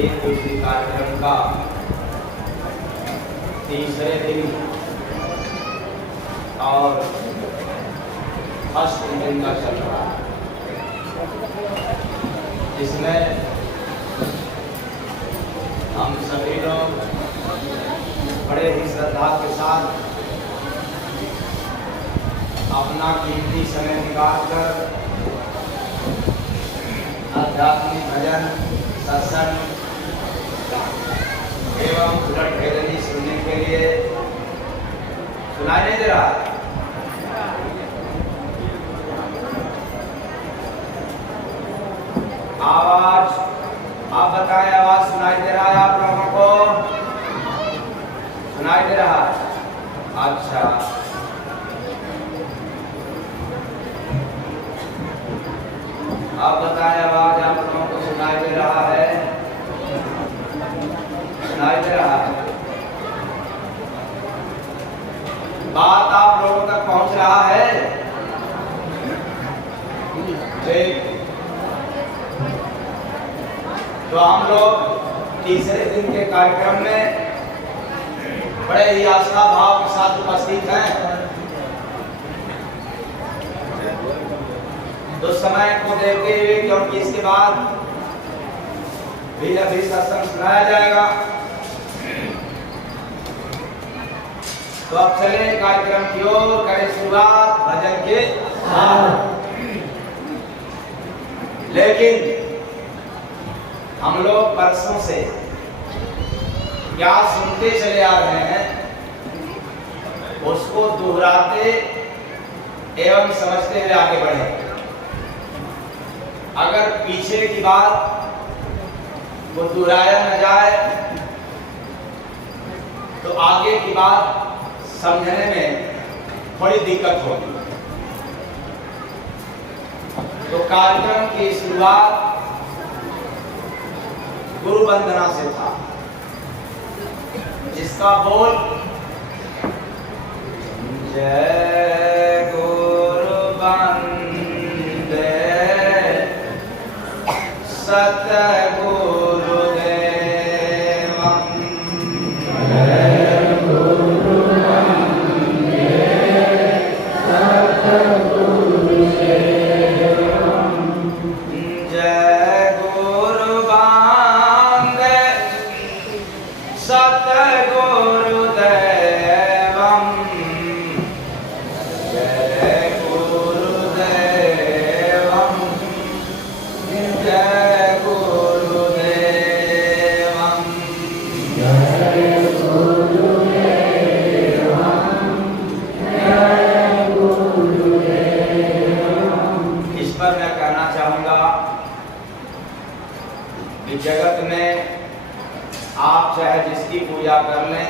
एक इसी कार्यक्रम का तीसरे दिन और फर्स्ट दिन का चल रहा है, जिसमें हम सभी लोग बड़े ही श्रद्धा के साथ अपना कीमती समय निकालकर आध्यात्मिक भजन, सत्संग एवं उलट भेदनी सुनने के लिए सुनाई नहीं दे रहा है। आवाज आप बताएं, आवाज सुनाई दे रहा है आप लोगों को? सुनाई दे रहा है? अच्छा, आप बताएं, आवाज आप लोगों को सुनाई दे रहा है? सुनाई दे रहा है? बात आप लोगों तक पहुंच रहा है? ठीक। तो हम लोग तीसरे दिन के कार्यक्रम में बड़े ही आस्था भाव के साथ उपस्थित हैं। तो समय को देखते हुए, क्योंकि इसके बाद भी अभी सत्संग सुनाया जाएगा, तो अब चले कार्यक्रम की ओर, करें शुरुआत भजन के साथ। लेकिन हम लोग बरसों से क्या सुनते चले आ रहे हैं, उसको दोहराते एवं समझते हुए आगे बढ़े। अगर पीछे की बात वो दोहराया न जाए तो आगे की बात समझने में थोड़ी दिक्कत होगी। तो कार्यक्रम की शुरुआत गुरु वंदना से था, जिसका बोल जय गुरु वंदे सतगुरु देवं, जय गुरु वंदे सतगुरु देवं, जय गुरु वंदे सतगुरु देवं, जय गुरु देवं, जय जगत में आप चाहे जिसकी पूजा कर लें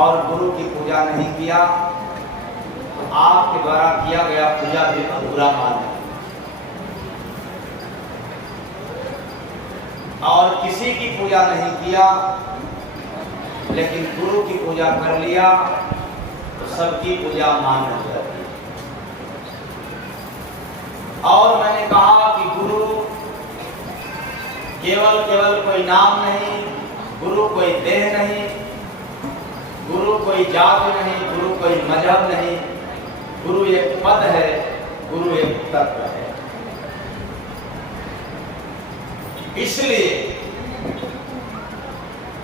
और गुरु की पूजा नहीं किया तो आपके द्वारा किया गया पूजा भी अधूरा मान है। और किसी की पूजा नहीं किया लेकिन गुरु की पूजा कर लिया तो सबकी पूजा मान हो जाती है। और मैंने कहा कि गुरु केवल कोई नाम नहीं, गुरु कोई देह नहीं, गुरु कोई जात नहीं, गुरु कोई मजहब नहीं, गुरु एक पद है, गुरु एक तत्व है। इसलिए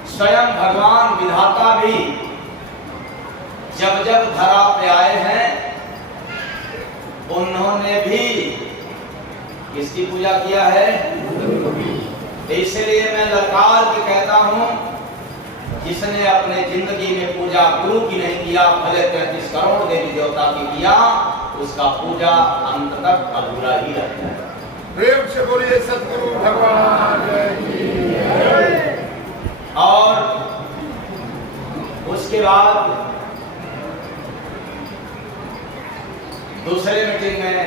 स्वयं भगवान विधाता भी जब जब धरा पे आए हैं, उन्होंने भी किसकी पूजा किया है? इसलिए मैं ललकार के कहता हूं, जिसने अपने जिंदगी में पूजा गुरु की नहीं किया, भले 33 करोड़ देवी देवता की किया, उसका पूजा अंत तक अधूरा ही रहता है। प्रेम से बोलिए सतगुरु भगवान की जय। और उसके बाद दूसरे मीटिंग में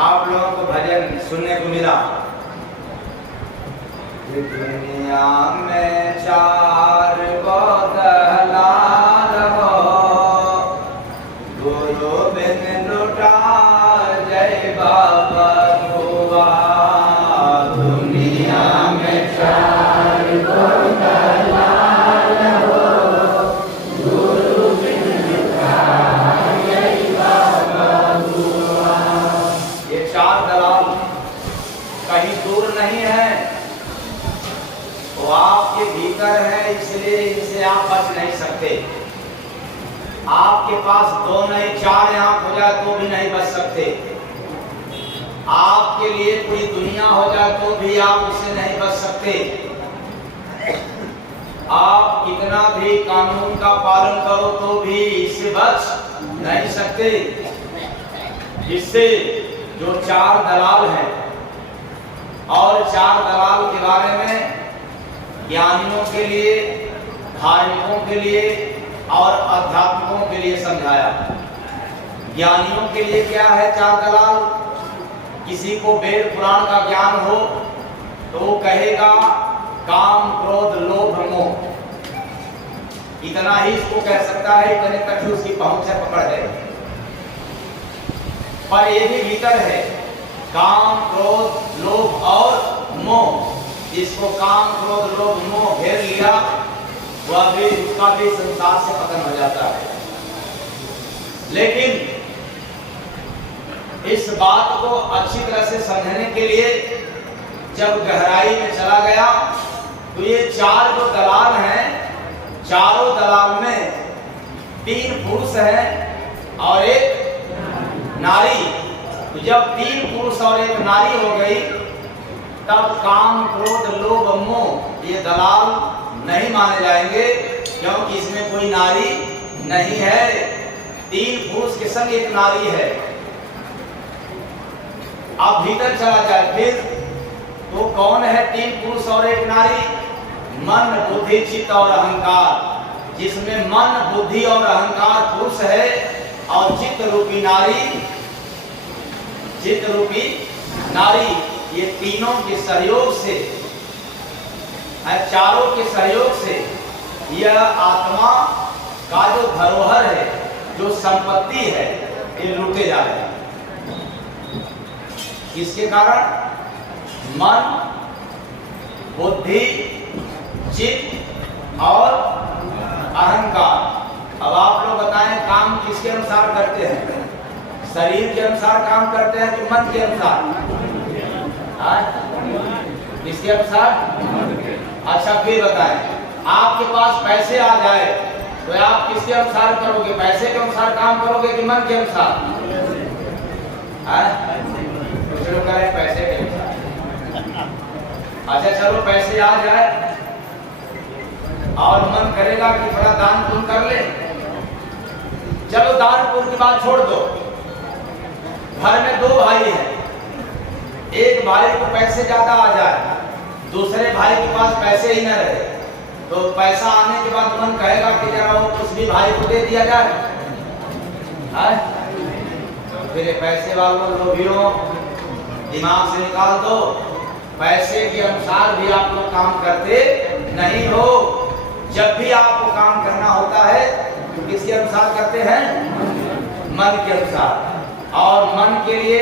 आप लोगों को भजन सुनने को मिला। दुनिया में चार बदलाल हो, गुरु बिन लुटा जय बाबा भुआ। नहीं है, वो आपके भीतर है, इसलिए इनसे आप बच नहीं सकते। आपके पास 2 नहीं 4 आंख हो जाए तो भी नहीं बच सकते। आपके लिए पूरी दुनिया हो जाए तो भी आप उससे नहीं बच सकते। आप कितना भी कानून का पालन करो तो भी इससे बच नहीं सकते। इससे जो 4 दलाल हैं, और 4 दलाल के बारे में ज्ञानियों के लिए, धार्मिकों के लिए और आध्यात्मिकों के लिए समझाया। ज्ञानियों के लिए क्या है 4 दलाल? किसी को वेद पुराण का ज्ञान हो तो वो कहेगा काम, क्रोध, लोभ, मोह, इतना ही इसको कह सकता है, इतने तक ही उसकी पहुंच है, पकड़ है। पर ये भी भीतर है काम, क्रोध, लोभ और मोह। इसको काम, क्रोध, लोभ, मोह घेर लिया, वह भी उसका भी संसार से पतन हो जाता है। लेकिन इस बात को अच्छी तरह से समझने के लिए जब गहराई में चला गया तो ये 4 जो दलाल हैं, चारों दलाल में 3 पुरुष हैं और 1 नारी। तो जब 3 पुरुष और 1 नारी हो गई तब काम, क्रोध, लोभ, मोह ये दलाल नहीं माने जाएंगे, क्योंकि इसमें कोई नारी नहीं है। 3 पुरुष के संग 1 नारी है। अब भीतर चला जाए फिर तो कौन है 3 पुरुष और 1 नारी? मन, बुद्धि, चित्त और अहंकार। जिसमें मन, बुद्धि और अहंकार पुरुष है और चित्त रूपी नारी, चित्त रूपी नारी, ये तीनों के सहयोग से, चारों के सहयोग से यह आत्मा का जो धरोहर है, जो संपत्ति है, ये लूटे जा रहे हैं। किसके कारण? मन, बुद्धि, चित्त और अहंकार। अब आप लोग बताएं काम किसके अनुसार करते हैं? शरीर के अनुसार काम करते हैं कि मन के अनुसार? किसके अनुसार? अच्छा फिर बताएं, आपके पास पैसे आ जाए तो आप किसके अनुसार करोगे? पैसे के अनुसार काम करोगे कि मन के अनुसार? कुछ लोग करें पैसे के अनुसार। अच्छा चलो पैसे आ जाए और मन करेगा कि थोड़ा दान पुण्य कर ले, चलो दान पुण्य की बात छोड़ दो। घर में 2 भाई हैं, एक भाई को पैसे ज्यादा आ जाए, दूसरे भाई के पास पैसे ही न रहे, तो पैसा आने के बाद मन कहेगा कि जरा वो कुछ भी भाई को दे दिया जाए। तो फिर पैसे वालों, लोभियों, दिमाग से निकाल दो, पैसे के अनुसार भी आप लोग काम करते नहीं हो। जब भी आपको काम करना होता है तो किसके अनुसार करते हैं? मन के अनुसार। और मन के लिए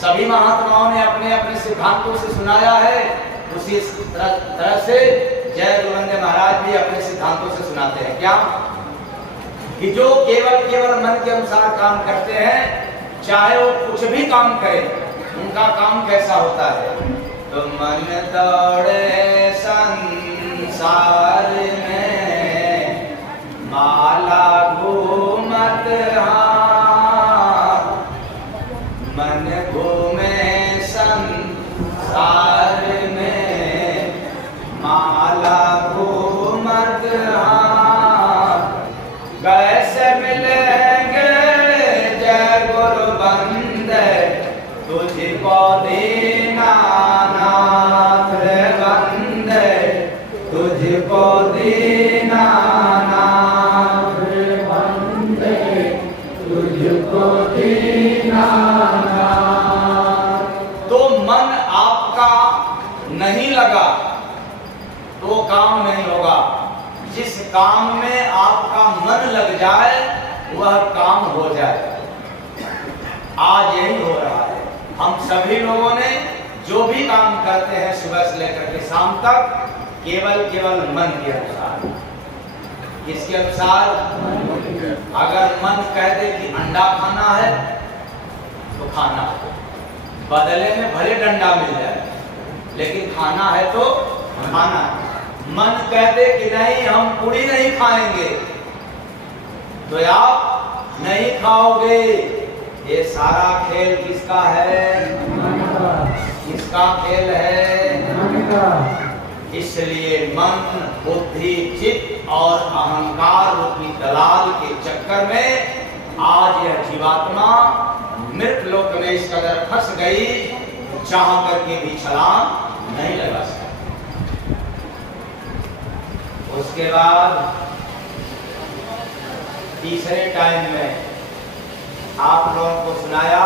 सभी महात्माओं ने अपने अपने सिद्धांतों से सुनाया है। उसी तरह से जय गुरुवंदे महाराज भी अपने सिद्धांतों से सुनाते हैं। क्या? कि जो केवल मन के अनुसार काम करते हैं, चाहे वो कुछ भी काम करें, उनका काम कैसा होता है? तो मन दौड़े संसार में, माला घूमत हाथ, मन घूमे संसार में, माला घूमत हाथ, कैसे मिलेंगे जय गुरु बंदे, तुझको दीनानाथ बंदे, तुझको दीनानाथ बंदे, तुझको दीनानाथ। तो मन आपका नहीं लगा तो काम नहीं होगा। जिस काम में आपका मन लग जाए वह काम हो जाए। आज यही हो रहा है। हम सभी लोगों ने जो भी काम करते हैं सुबह से लेकर के शाम तक, केवल मन के अनुसार। किसके अनुसार? अगर मन कह दे कि अंडा खाना है तो खाना, बदले में भले डंडा मिल जाए, लेकिन खाना है तो खाना। मन कहते कि नहीं हम पूरी नहीं खाएंगे, तो आप नहीं खाओगे। ये सारा खेल किसका है? किसका खेल है? इसलिए मन, बुद्धि, चित्त और अहंकार रूपी दलाल के चक्कर में आज यह जीवात्मा मृत लोक में इस कदर फंस गई, चाह करके भी छलांग नहीं लगा सकती। उसके बाद तीसरे टाइम में आप लोगों को सुनाया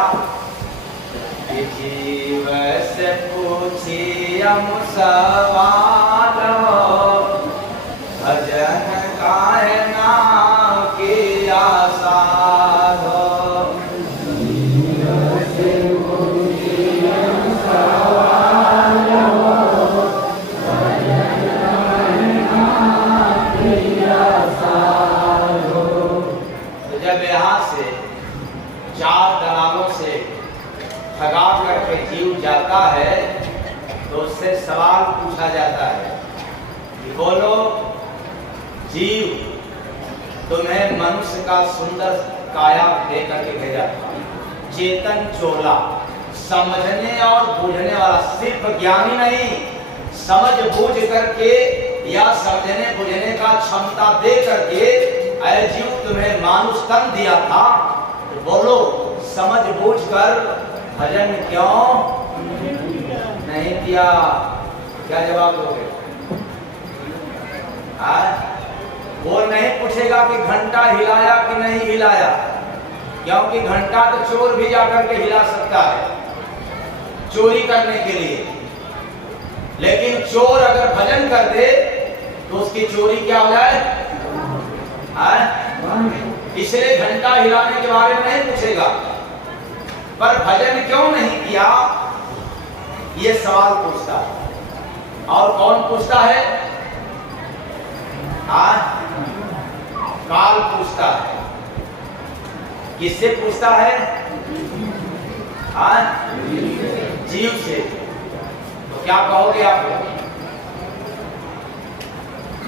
कि जीव से पूछियम सवाल हो, भजन काहे ना किया साधो। जीव से पूछियम सवाल हो, भजन काहे ना किया साधो। तो जब यहाँ से चार दलालों से ठगा करके जीव जाता है तो उससे सवाल पूछा जाता है कि बोलो जीव, तुम्हें मनुष्य का सुंदर काया दे करके भेजा था, चेतन चोला, समझने और बूझने वाला, सिर्फ ज्ञानी नहीं, समझ बूझ करके या समझने बुझने का क्षमता दे करके ऐ जीव तुम्हें मानुष तन दिया था। तो बोलो समझ बूझ कर भजन क्यों नहीं किया? क्या जवाब दोगे? वो नहीं पूछेगा कि घंटा हिलाया कि नहीं हिलाया, क्योंकि घंटा तो चोर भी जाकर के हिला सकता है चोरी करने के लिए, लेकिन चोर अगर भजन कर दे तो उसकी चोरी क्या हो जाए? इसलिए घंटा हिलाने के बारे में नहीं पूछेगा, पर भजन क्यों नहीं किया ये सवाल पूछता है। और कौन पूछता है? काल पूछता है। किससे पूछता है? जीव से। तो क्या कहोगे आप?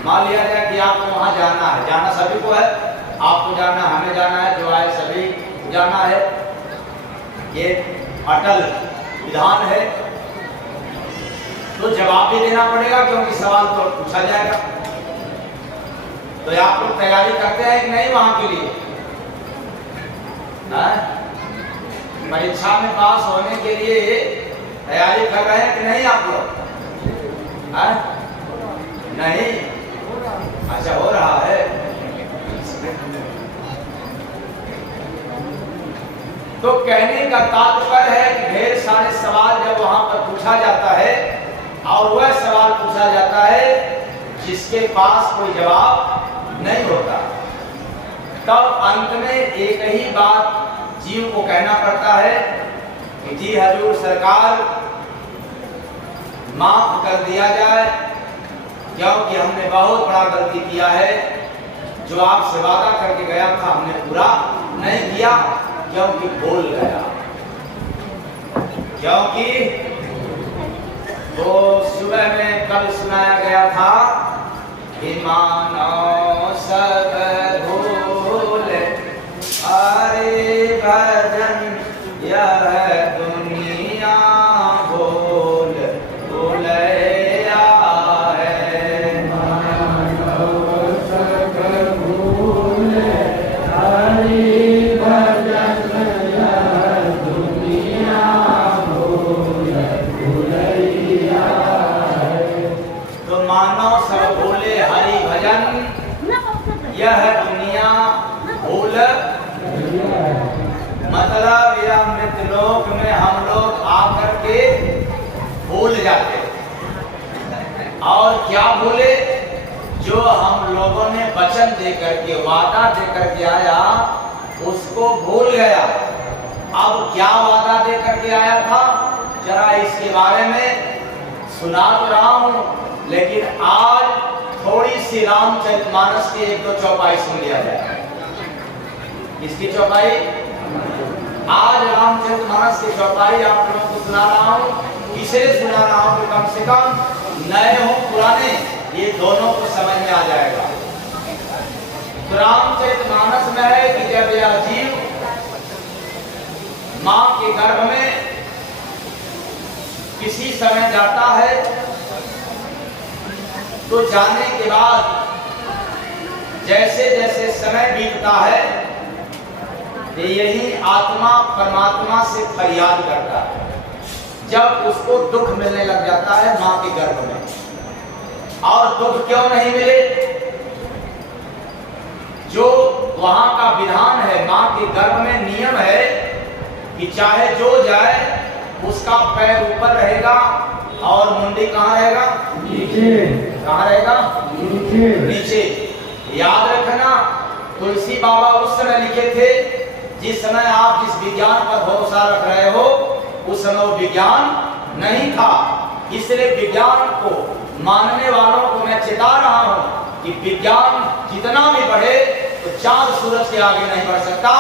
मान लिया जाए कि आपको वहां जाना है, जाना सभी को है, आपको जाना, हमें जाना है, जो आए सभी जाना है, ये अटल विधान है, तो जवाब भी देना पड़ेगा क्योंकि सवाल तो पूछा जाएगा। तो आप लोग तैयारी करते हैं कि नहीं वहां के लिए? परीक्षा में पास होने के लिए तैयारी कर रहे हैं कि नहीं आप लोग? नहीं? अच्छा, हो रहा है। तो कहने का तात्पर्य है कि ढेर सारे सवाल जब वहां पर पूछा जाता है और वह सवाल पूछा जाता है जिसके पास कोई जवाब नहीं होता, तब अंत में एक ही बात जीव को कहना पड़ता है कि जी हजूर सरकार, माफ कर दिया जाए, क्योंकि हमने बहुत बड़ा गलती किया है। जो आपसे वादा करके गया था हमने पूरा नहीं किया, क्योंकि भूल गया। क्योंकि वो सुबह में कल सुनाया गया था कि मानो सब भूल, अरे भजन यह दुनिया भूल भूलैया है। मानो सब भूल, अरे भजन यह दुनिया भूल भूलैया है। तो मानो सब भूले हरि भजन, यह दुनिया भूल, मतलब यह मृत लोक में हम लोग आकर के भूल जाते। और क्या भूले? जो हम लोगों ने वचन देकर के, वादा देकर के आया, उसको भूल गया। अब क्या वादा देकर के आया था, जरा इसके बारे में सुना तो रहा हूं, लेकिन आज थोड़ी सी रामचरितमानस की एक दो चौपाई सुन लिया जाए। इसकी चौपाई आज रामचरितमानस की चौपाई आप लोगों को सुना रहा हूँ। इसलिए सुना रहा हूँ कि कम से कम नए हो पुराने ये दोनों को समझ में आ जाएगा। तो रामचरितमानस में है कि जब यह जीव मां के गर्भ में किसी समय जाता है तो जाने के बाद जैसे जैसे समय बीतता है यही आत्मा परमात्मा से फरियाद करता है। जब उसको दुख मिलने लग जाता है मां के गर्भ में, और दुख क्यों नहीं मिले, जो वहां का विधान है, मां के गर्भ में नियम है कि चाहे जो जाए उसका पैर ऊपर रहेगा और मुंडी कहाँ रहेगा, नीचे। कहाँ रहेगा, नीचे। याद रखना, तुलसी बाबा उस समय लिखे थे जिस समय आप जिस विज्ञान पर भरोसा रख रहे हो उस समय वो विज्ञान नहीं था। इसलिए विज्ञान को मानने वालों को मैं चेता रहा हूं कि विज्ञान जितना भी बढ़े तो चांद सूरज के आगे नहीं बढ़ सकता,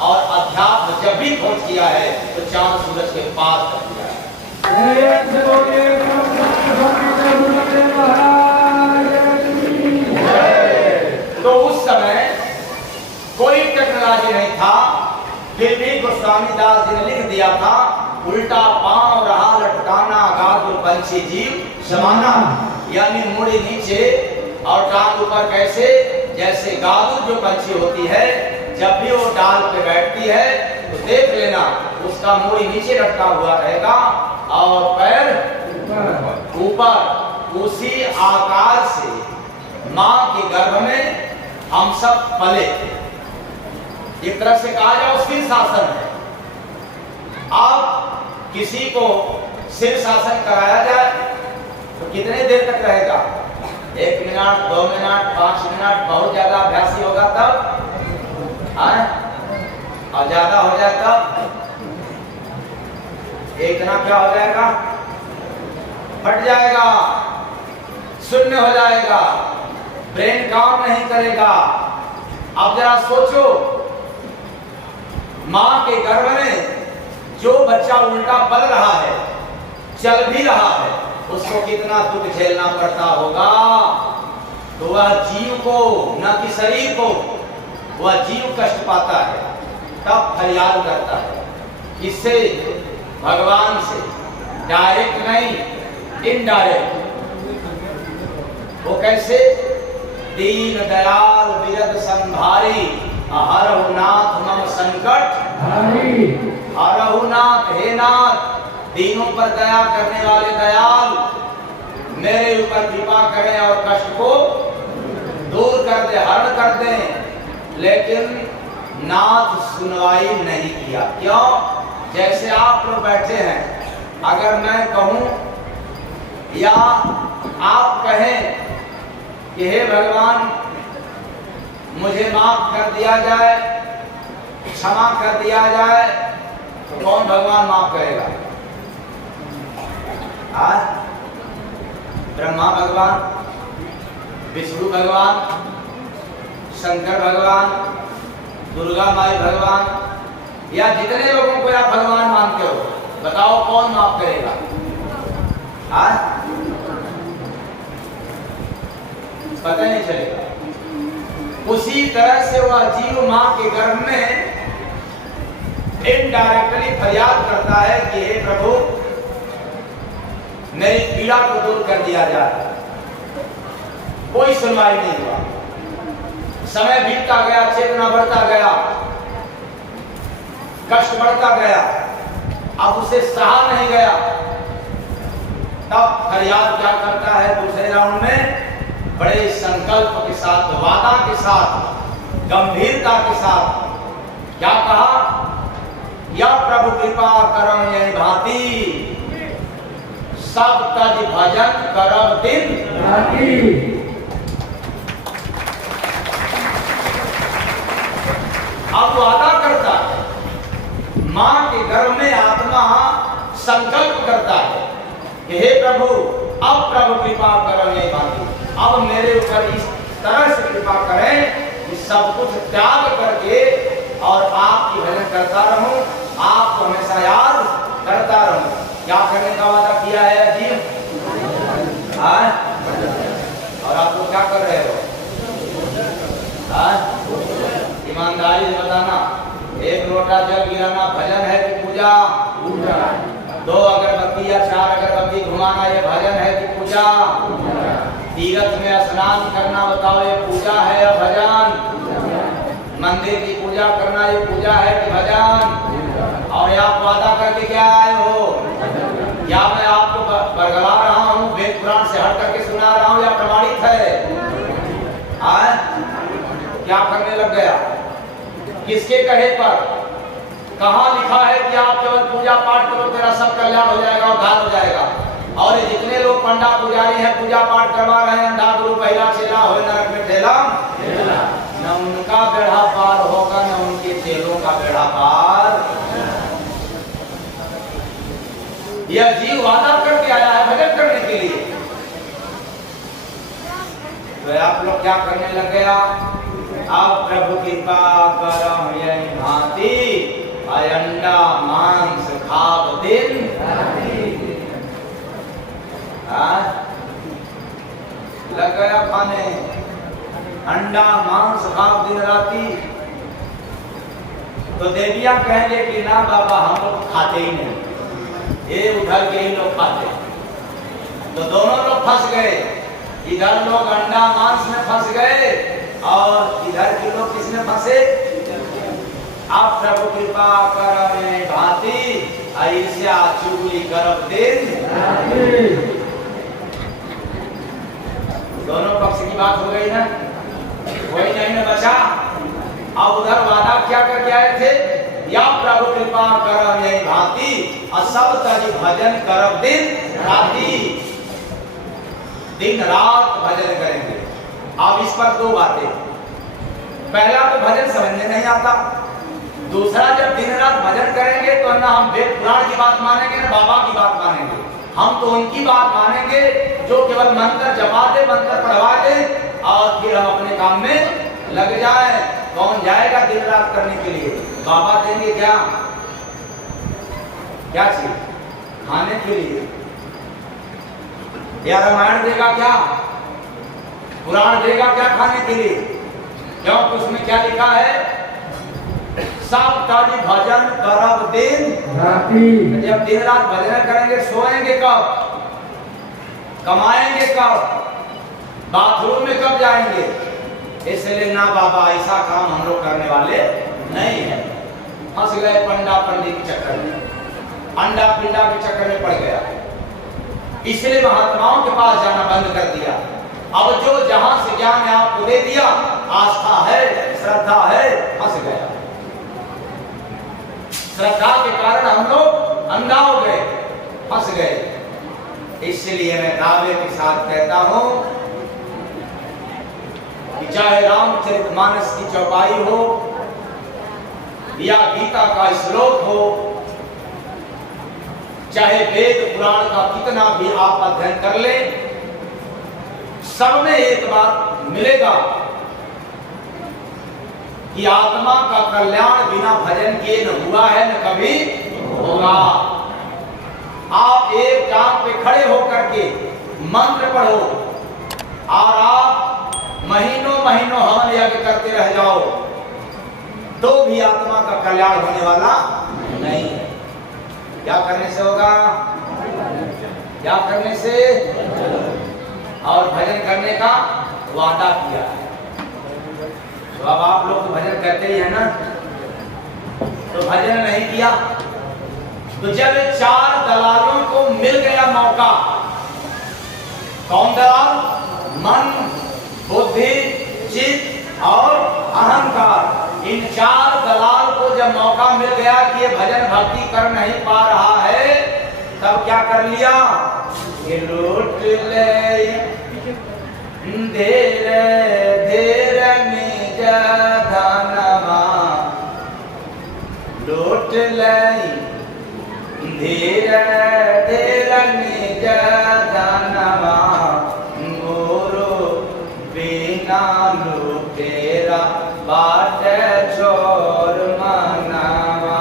और अध्यात्म जब भी खोज किया है तो चांद सूरज के पार कर दिया है। तो उस समय कोई टेक्नोलॉजी नहीं था, फिर भी गोस्वामी दास जी ने लिख दिया था, उल्टा पांव रहा लटकाना गादुर पंछी जीव समाना, यानी मुड़ी नीचे और टांग ऊपर। कैसे, जैसे गादुर जो पंछी होती है जब भी वो डाल पे बैठती है तो देख लेना उसका मुड़ी नीचे लटका हुआ रहेगा और पैर ऊपर। उसी आकार से मां के गर्भ में हम सब पले, एक तरह से कहा जाए शीर्षासन है। अब किसी को शीर्षासन कराया जाए तो कितने देर तक रहेगा, 1 मिनट, 2 मिनट, 5 मिनट, बहुत ज्यादा अभ्यासी होगा तब, और ज्यादा हो जाए तब इतना क्या हो जाएगा, फट जाएगा, शून्य हो जाएगा, ब्रेन काम नहीं करेगा। अब जरा सोचो, मां के गर्भ में जो बच्चा उल्टा पल रहा है, चल भी रहा है, उसको कितना दुख झेलना पड़ता होगा। तो वह जीव को, न कि शरीर को, वह जीव कष्ट पाता है, तब फरियाद करता है। इससे भगवान से डायरेक्ट नहीं, इनडायरेक्ट। वो कैसे, दीन दयाल विरद संभारी हरहु नाथ मम संकट हरहु नाथ, हे नाथ दीनों पर दया करने वाले दयाल, मेरे ऊपर कृपा करें और कष्ट को दूर कर दे, हरण कर दे। लेकिन नाथ सुनवाई नहीं किया। क्यों? जैसे आप लोग बैठे हैं, अगर मैं कहूं या आप कहें कि हे भगवान मुझे माफ कर दिया जाए, क्षमा कर दिया जाए, तो कौन भगवान माफ करेगा? आज ब्रह्मा भगवान, विष्णु भगवान, शंकर भगवान, दुर्गा माई भगवान, या जितने लोगों को आप भगवान मानते हो, बताओ कौन माफ करेगा? आज पता नहीं चलेगा। उसी तरह से वह जीव मां के गर्भ में इनडायरेक्टली फरियाद करता है कि हे प्रभु मेरी पीड़ा को दूर कर दिया जाए। कोई सुनवाई नहीं हुआ, समय बीतता गया, चेतना बढ़ता गया, कष्ट बढ़ता गया, अब उसे सहा नहीं गया। तब फरियाद क्या करता है? दूसरे राउंड में बड़े संकल्प के साथ, वादा के साथ, गंभीरता के साथ क्या कहा? या प्रभु कृपा करम यही भांति, सब तज भजन करब दिन राति। अब वादा करता है, मां के गर्भ में आत्मा संकल्प करता है कि हे प्रभु, अब प्रभु कृपा करो यही भांति, अब मेरे ऊपर इस तरह से कृपा करें कि सब कुछ त्याग करके और आपकी भजन करता रहूं, आपको हमेशा याद करता रहूं। क्या करने का वादा किया है अजीब? और आप लोग क्या कर रहे हो? ईमानदारी से बताना, एक लोटा जल गिराना भजन है कि पूजा? दो अगरबत्ती या चार अगरबत्ती घुमाना ये भजन है कि पूजा? तीर्थ में स्नान करना बताओ ये पूजा है या भजन? मंदिर की पूजा करना ये पूजा है कि भजन? और आप वादा करके क्या आए हो? या मैं आपको बरगला रहा हूँ, वेद पुराण से हट करके सुना रहा हूँ या प्रमाणित है? क्या करने लग गया? किसके कहे पर? कहाँ लिखा है कि आप केवल पूजा पाठ करो तेरा सब कल्याण हो जाएगा, उद्धार हो जाएगा? और जितने लोग पंडा पुजारी हैं पूजा पाठ करवा रहे हैं, अंधा गुरु पहला चेला हो नरक में ठेला, न उनका बेड़ा पार होगा न उनके चेलों का बेड़ा पार। यह जीव वादा करके आया है भजन करने के लिए, तो आप लोग क्या करने लग गया? आप प्रभु कृपा करम यही भांति अंडा मांस खाव दिन लग गया खाने, अंडा मांस खाव दिन राती। तो देवियां कहेंगे कि ना बाबा हम लोग खाते ही नहीं, ये उधर के ही लोग खाते। तो दोनों लोग फंस गए, इधर लोग अंडा मांस में फंस गए और इधर के लोग किसमें फंसे? आप प्रभु कृपा करम भांति ईर्ष्या चुगली करब दिन। दोनों पक्ष की बात हो गई ना, कोई नहीं न बचा। अब उधर वादा क्या करके आए थे? या प्रभु कृपा करम यही भांति सब तज भजन करब दिन राति, दिन रात भजन करेंगे। अब इस पर दो बातें, पहला तो भजन समझने नहीं आता, दूसरा जब दिन रात भजन करेंगे तो ना हम वेद पुराण की बात मानेंगे ना बाबा की बात मानेंगे, हम तो उनकी बात मानेंगे जो केवल मंत्र जपा दे, मंत्र पढ़वा दे और फिर हम अपने काम में लग जाए। कौन जाएगा दिन रात करने के लिए? बाबा देंगे क्या? क्या चीज खाने के लिए? या रामायण देगा क्या? पुराण देगा क्या खाने के लिए? क्यों? उसमें क्या लिखा है? सब ताजी भजन करब दिन राति। जब दिन रात भजन करेंगे सोएंगे कब? कमाएंगे कब? बाथरूम में कब जाएंगे? इसलिए ना बाबा ऐसा काम हम लोग करने वाले नहीं है। फंस गए पंडा पंडित के चक्कर में, अंडा पिंडा के चक्कर में पड़ गया, इसलिए महात्माओं के पास जाना बंद कर दिया। अब जो जहां से ज्ञान आपको दे दिया, आस्था है, श्रद्धा है, फंस गया। श्रद्धा के कारण हम लोग अंधा हो गए, फंस गए। इसलिए मैं दावे के साथ कहता हूं कि चाहे रामचरितमानस की चौपाई हो या गीता का श्लोक हो, चाहे वेद पुराण का कितना भी आप अध्ययन कर ले, सब में एक बात मिलेगा कि आत्मा का कल्याण बिना भजन किए न हुआ है न कभी होगा। आप एक टांग पे खड़े होकर के मंत्र पढ़ो और आप महीनों महीनों हवन यज्ञ करते रह जाओ तो भी आत्मा का कल्याण होने वाला नहीं है। क्या करने से होगा? क्या करने से? और भजन करने का वादा किया है। तो अब आप लोग तो भजन करते ही है ना, तो भजन नहीं किया तो जब चार दलालों को मिल गया मौका, कौन दलाल? मन, बुद्धि, चित्त और अहंकार। इन चार दलाल को जब मौका मिल गया कि ये भजन भक्ति कर नहीं पा रहा है, तब क्या कर लिया? ये लूट ले धीरे धीरे निज धनवा, लूट ले धीरे धीरे निज धनवा, गुरु बिना लुटेरा बाट छोर मनवा,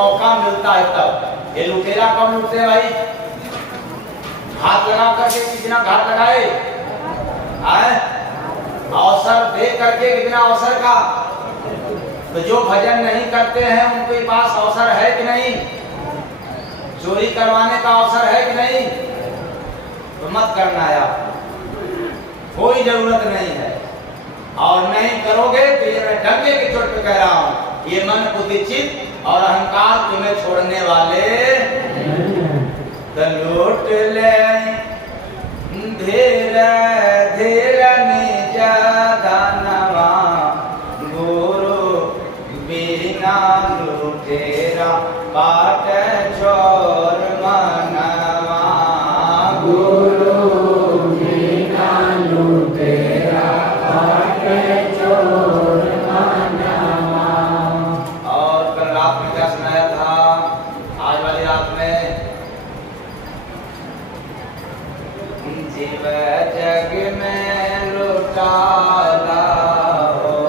मौका मिलता है तब। ये लुटेरा कब लुटते हैं भाई? हाथ लगा करके कितना घात लगाए, अवसर दे करके कितना अवसर का। तो जो भजन नहीं करते हैं उनके पास अवसर है कि नहीं? चोरी करवाने का अवसर है कि नहीं? तो मत करना यार, कोई जरूरत नहीं है। और नहीं करोगे तो ये मैं डंके की चोट पे कह रहा हूं, ये मन बुद्धि चित्त और अहंकार तुम्हें छोड़ने वाले तो लूट ले धीरे धीरे निज धनवा, गुरु बिना लुटेरा बाट चोर मनवा, गुरु बिना लुटेरा बाट चोर मनवा। और कल रात में क्या सुनाया था? आज वाली रात में जीव जग में लुटाला हो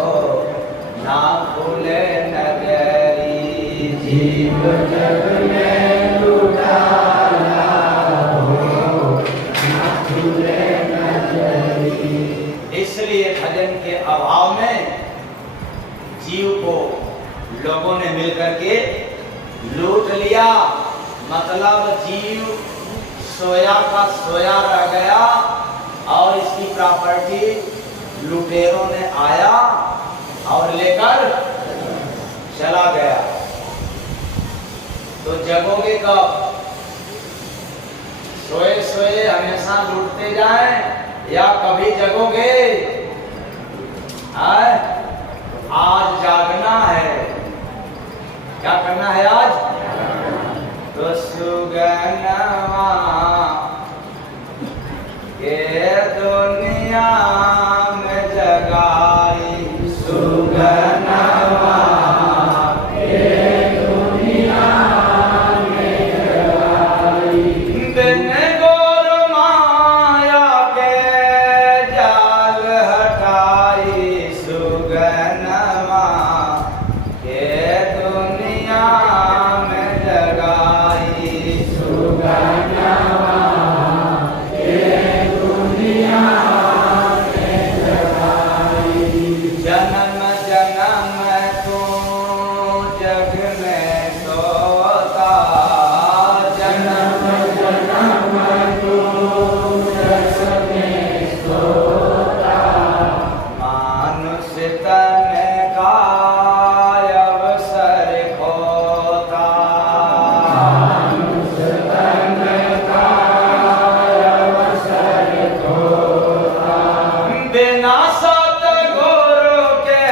ना भूले नगरी, जीव जग में लुटाला हो ना भूले नगरी। इसलिए भजन के अभाव में जीव को लोगों ने मिलकर के लूट लिया। मतलब जीव सोया का सोया रह गया और इसकी प्रॉपर्टी लुटेरों ने आया और लेकर चला गया। तो जगोगे कब? सोए सोए हमेशा लूटते जाएं या कभी जगोगे? आज जागना है। क्या करना है आज? तो सुगनवा के दुनिया में जगाई, सुगनवा के दुनिया में जगाई, बिन गोर माया के जाल हटाई, सुगनवा के दुनिया में जगाई, सुगनवा के दुनिया में जगाई। जन्म जन्म तू जग में सोता, जन्म जन्म तू जग में सोता, मानुष तन का अवसर खोता, मानुष तन का अवसर खोता, बिना सतगुरु के।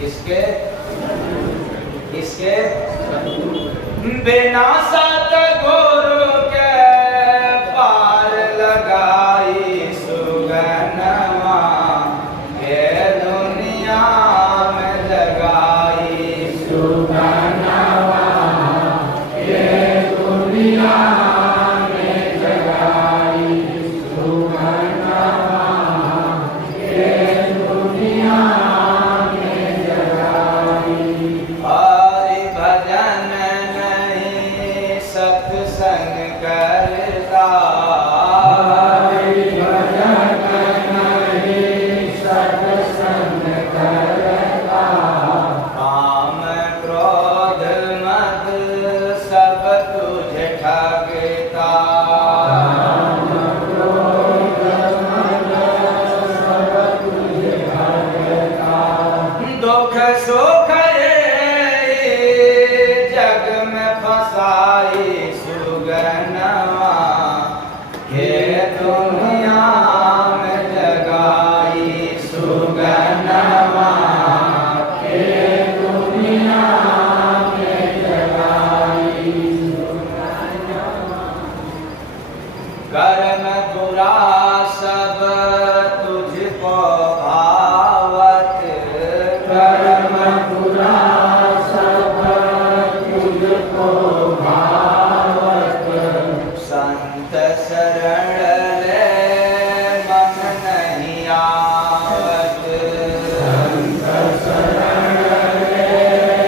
किसके? किसके? बिना सतगुरु के पार लगाई, सुगनवा के दुनिया में जगाई, सुगनवा के दुनिया में जगाई, सुगनवा के दुनिया में जगाई। हरि भजन नहीं सत्संग करता, हरि भजन नहीं सत्संग करता, काम क्रोध मद सब तुझे ठगता, काम क्रोध मद सब तुझे ठगता, दुख सुख ये जग में फसाई, सुगनवा के दुनिया में जगाई, सुगनवा के दुनिया में जगाई। कर्म बुरा सब तुझको भावत, कर्म बुरा सब तुझको भावत, संत शरण ले मन नहीं आवत, संत शरण ले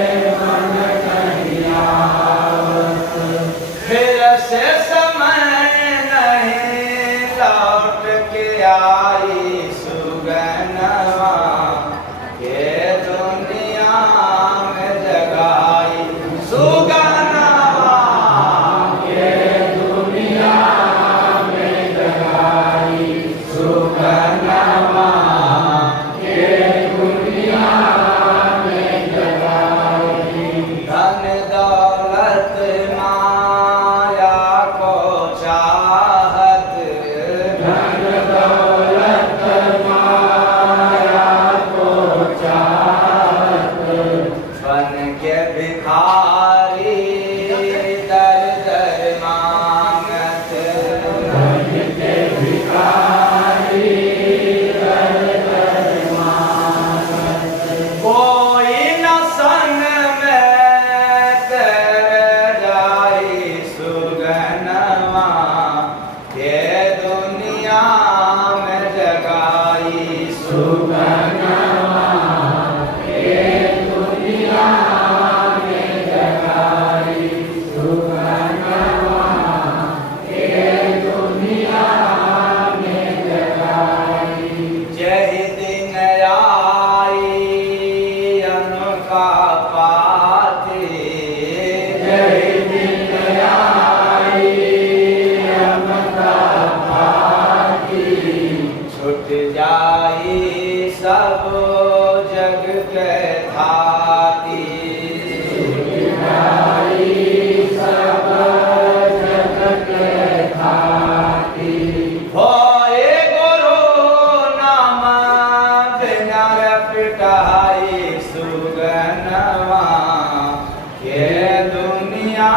दुनिया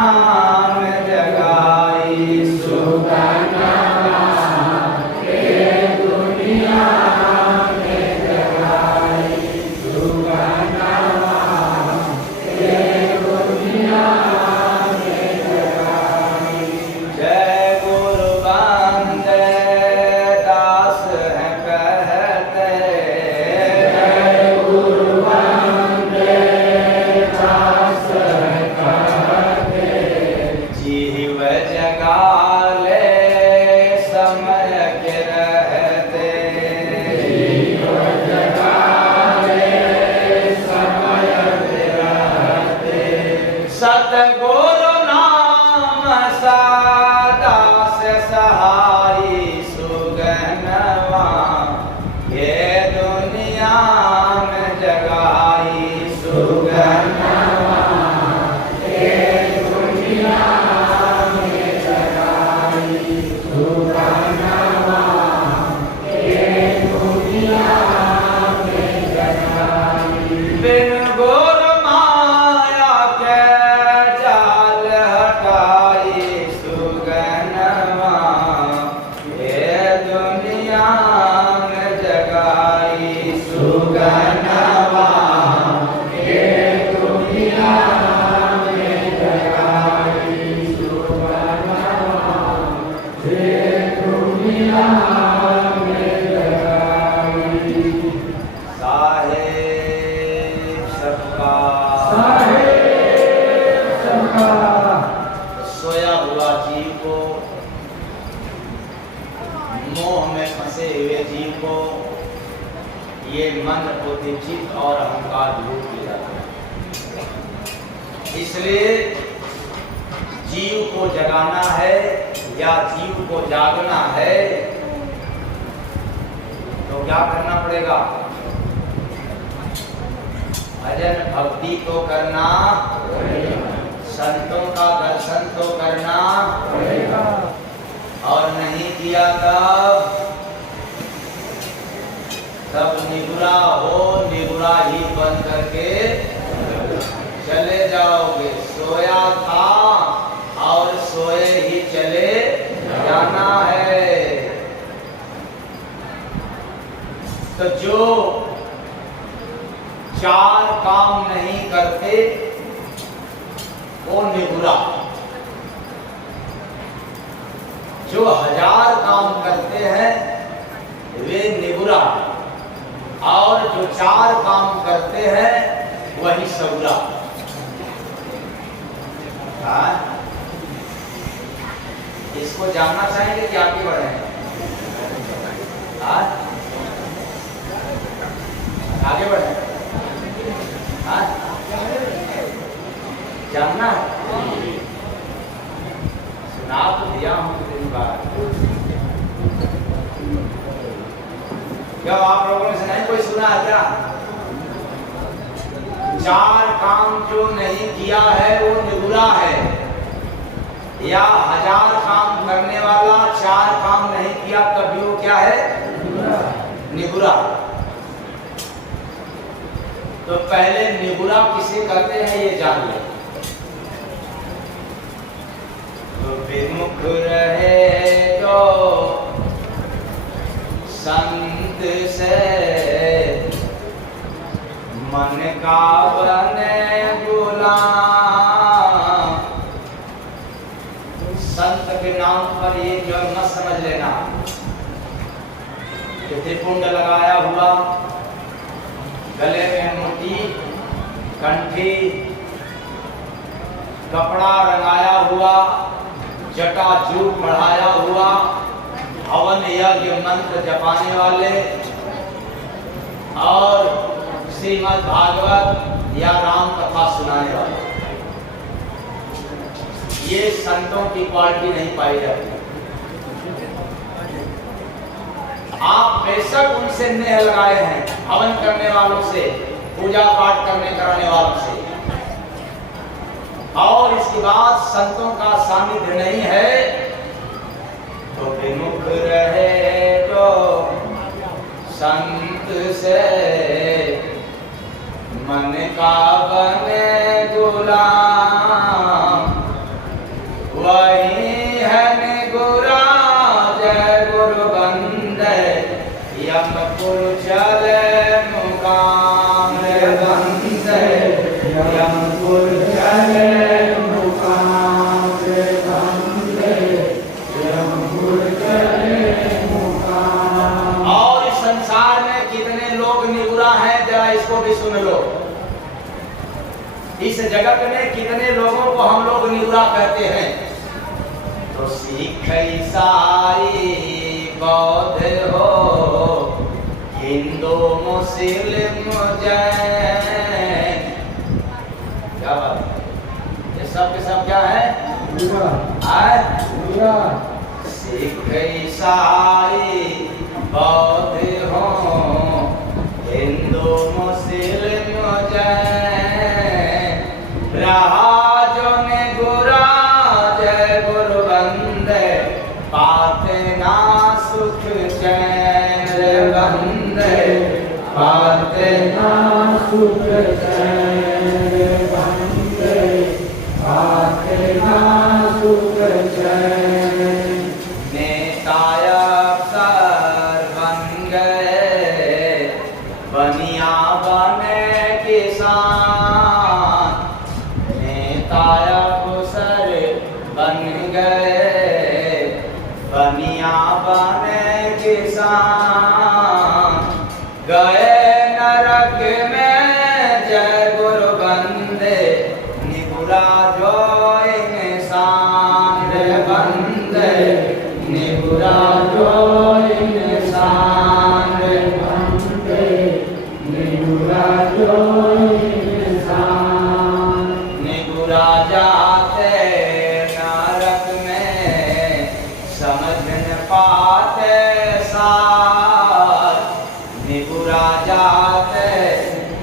में जगाई सुगनवा ये दुनिया में जगाई सुगनवा ये दुनिया में जगाई। जय गुरु बंदे दास हैं कहते जय गुरु बंदे दास हैं कहते जीव जगा ले समय के रहते जीव जगा ले समय के रहते सतगुरु नाम सदा से सहाई सुगनवा ये दुनिया में जगाई सुगनवा ये दुनिया में जगाई सुगनवा ये दुनिया में जगाई। बिन गुरु माया के जाल हटाई सुगनवा ये दुनिया में जगाई सुगनवा ये दुनिया में जगाई सुगनवा ये दुनिया में जगाई। साहेब सबका सोया हुआ जीव को मोह में फंसे हुए जीव को ये मन बुद्धि चित्त और अहंकार लूट लिया है। इसलिए जीव को जगाना है या जीव को जागना है तो क्या करना पड़ेगा? भजन भक्ति तो करना संतों का दर्शन तो करना और नहीं किया तब निगुरा हो निगुरा ही बन करके चले जाओगे। सोया था और सोए ही चले जाना है। तो जो चार काम नहीं करते वो निगुरा, जो 1000 काम करते हैं वे निगुरा और जो 4 काम करते हैं वही सगुरा। इसको जानना चाहेंगे कि आगे बढ़े? आगे बढ़े? जानना है? सुना तो दिया हूँ दिन बार। क्या आप लोगों ने नहीं कोई सुना है क्या? 4 काम जो नहीं किया है वो निगुरा है, या 1000 काम करने वाला 4 काम नहीं किया तब भी वो क्या है? निगुरा। तो पहले निगुरा किसे कहते हैं ये जान ले। तो विमुख रहे तो संत से मन का बने गुलाम। संत के नाम पर ये जो मत समझ लेना कि त्रिपुंड लगाया हुआ, गले में अंगूठी, कंठी, कपड़ा रंगाया हुआ, जटाजूट बढ़ाया हुआ, हवन यज्ञ मंत्र जपाने वाले और श्रीमद् भागवत या राम कथा सुनाने वाले, ये संतों की क्वालिटी नहीं पाई जाती। आप बेशक उनसे नेह लगाए हैं, हवन करने वालों से, पूजा पाठ कराने वालों से, और इसके बाद संतों का सानिध्य नहीं है तो विमुख रहे तो संत से मन का बने गुलाम। जगत में कितने लोगों को हम लोग निगुरा कहते हैं? तो सिख, ईसाई, बौद्ध हो, हिंदू, मुस्लिम, जैन, क्या बात है? ये सब के सब क्या है? सिख, ईसाई, बौद्ध हो, हिंदू, मुस्लिम, जैन, रहा जो निगुरा जय गुरु बंदे, पाते ना सुख चैन रे बंदे, पाते ना सुख चैन रे बंदे, पाते ना सुख चैन। नेता अफसर बन गए, बनिया बने किसान, नेता अफसर बन गए, बनिया बने किसान, गए नरक में जय गुरु बंदे, निगुरा जो इंसान रे बंदे, निगुरा जो इंसान रे बंदे, निगुरा जो इंसान। निगुरा जाते नरक में, समझ न पाते सार, निगुरा जाते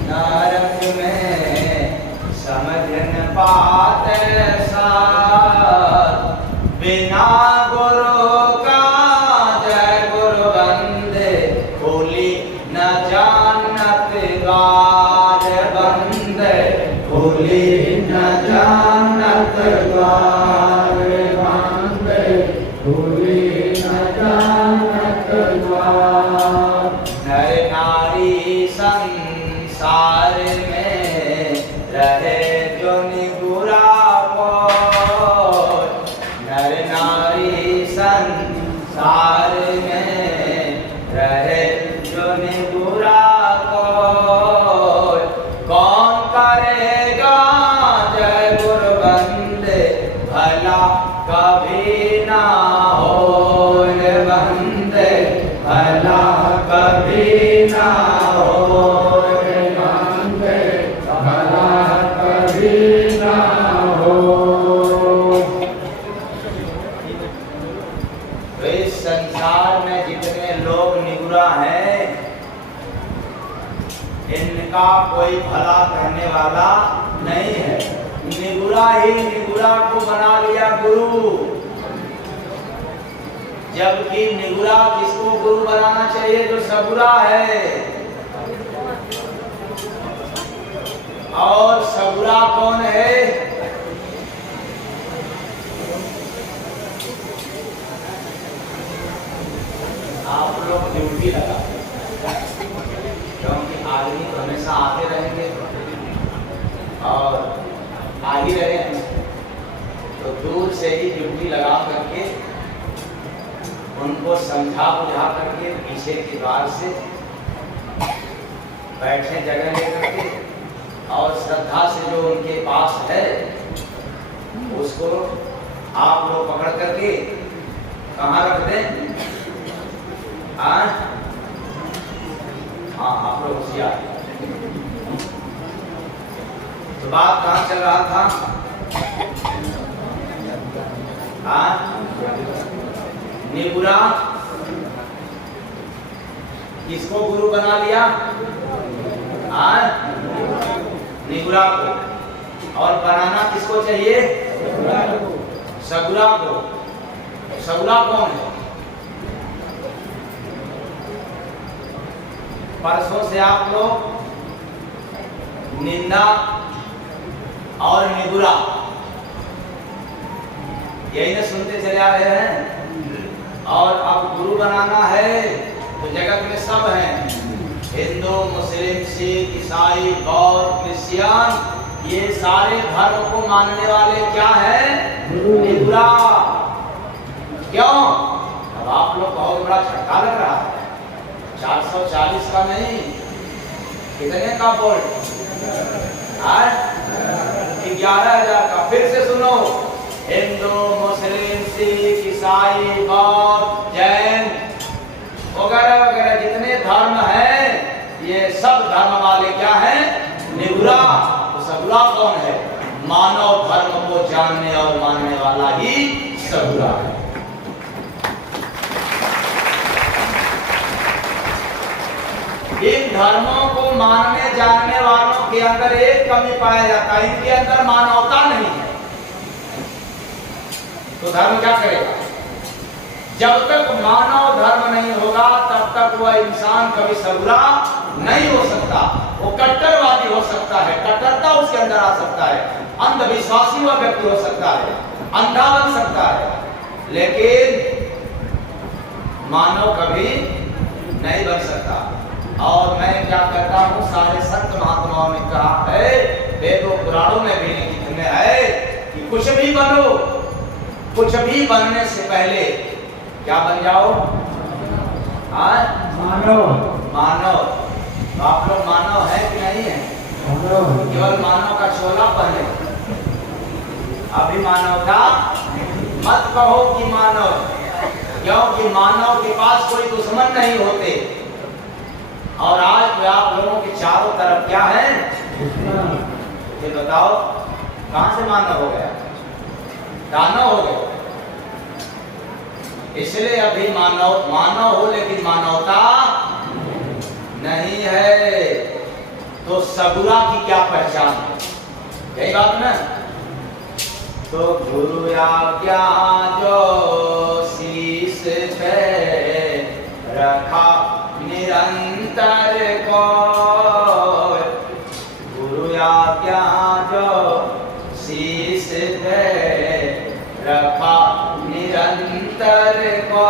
नरक में, समझ न पाते सार, बिना गुरु का जय गुरु बंदे, खोली न जानत द्वार बंदे, खोली न जानत द्वार बंदे, खोली न जानत द्वार। नर नारी संसार में रहे जो निगुरा बोल, नर नारी संसार में रहे जो निगुरा बोल, कौन करेगा जय गुरु बंदे, भला कभी ना हो रे बंदे, भला कभी ना हो रे बंदे, भला कभी ना हो। तो इस संसार में जितने लोग निगुरा हैं, इनका कोई भला कहने वाला नहीं है। निगुरा ही निगुरा को बना लिया गुरु, जबकि निगुरा किसको गुरु बनाना चाहिए? जो सगुरा है। और सगुरा कौन है? आप लोग ड्यूटी लगा, क्योंकि आदमी तो हमेशा आते रहेंगे और आ ही रहे हैं, तो दूर से ही ड्यूटी लगा करके उनको समझा बुझा करके पीछे के द्वार से बैठे जगह लेकर के, और श्रद्धा से जो उनके पास है उसको आप लोग पकड़ करके कहाँ रख दें? हाँ, आप लोग होशियार। तो बात कहाँ चल रहा था? हाँ, निगुरा किसको गुरु बना लिया? निगुरा को। और बनाना किसको चाहिए? सगुरा को। सगुरा कौन है? परसों से आप लोग निंदा और निगुरा यही ना सुनते चले आ रहे हैं। और अब गुरु बनाना है तो जगत में सब हैं, हिंदू, मुस्लिम, सिख, ईसाई, बौद्ध, क्रिश्चियन, ये सारे धर्म को मानने वाले क्या हैं? निगुरा। क्यों? अब आप लोग बहुत बड़ा झटका लग रहा है। 440 का नहीं, कितने का बोल्ट? 11,000 का। फिर से सुनो, हिंदू, मुस्लिम, सिख, ईसाई, बौद्ध, जैन वगैरह वगैरह जितने धर्म हैं, ये सब धर्म वाले क्या हैं? निगुरा। तो सगुरा कौन है? मानव धर्म को जानने और मानने वाला ही सगुरा है। इन धर्मों को मानने जानने वालों के अंदर एक कमी पाया जाता है, इनके अंदर मानवता नहीं है। तो धर्म क्या करेगा? जब तक मानव धर्म नहीं होगा तब तक वह इंसान कभी सगुरा नहीं हो सकता। वो कट्टरवादी हो सकता है, कट्टरता उसके अंदर आ सकता है, अंधविश्वासी वह व्यक्ति हो सकता है, अंधा बन सकता है, लेकिन मानव कभी नहीं बन सकता। और मैं क्या कहता हूँ, सारे संत महात्माओं ने कहा है, वेदों पुराणों में भी लिखित में है कि कुछ भी बनो, कुछ भी बनने से पहले क्या बन जाओ? मानव। मानव। तो आप लोग मानव है कि नहीं है? केवल मानव का चोला पहने, अभी मानवता मत कहो कि मानव, क्योंकि मानव के पास कोई दुश्मन नहीं होते। और आज तो आप लोगों के चारों तरफ क्या है? ये बताओ, कहां से मानव हो गया? दानव हो गया। इसलिए अभी मानव हो, लेकिन मानवता नहीं है। तो सगुरा की क्या पहचान है? यही बात ना। तो गुरु आज्ञा जो शीश पे रखा निरंतर को, गुरु आज्ञा जो शीश पे रखा निरंतर को,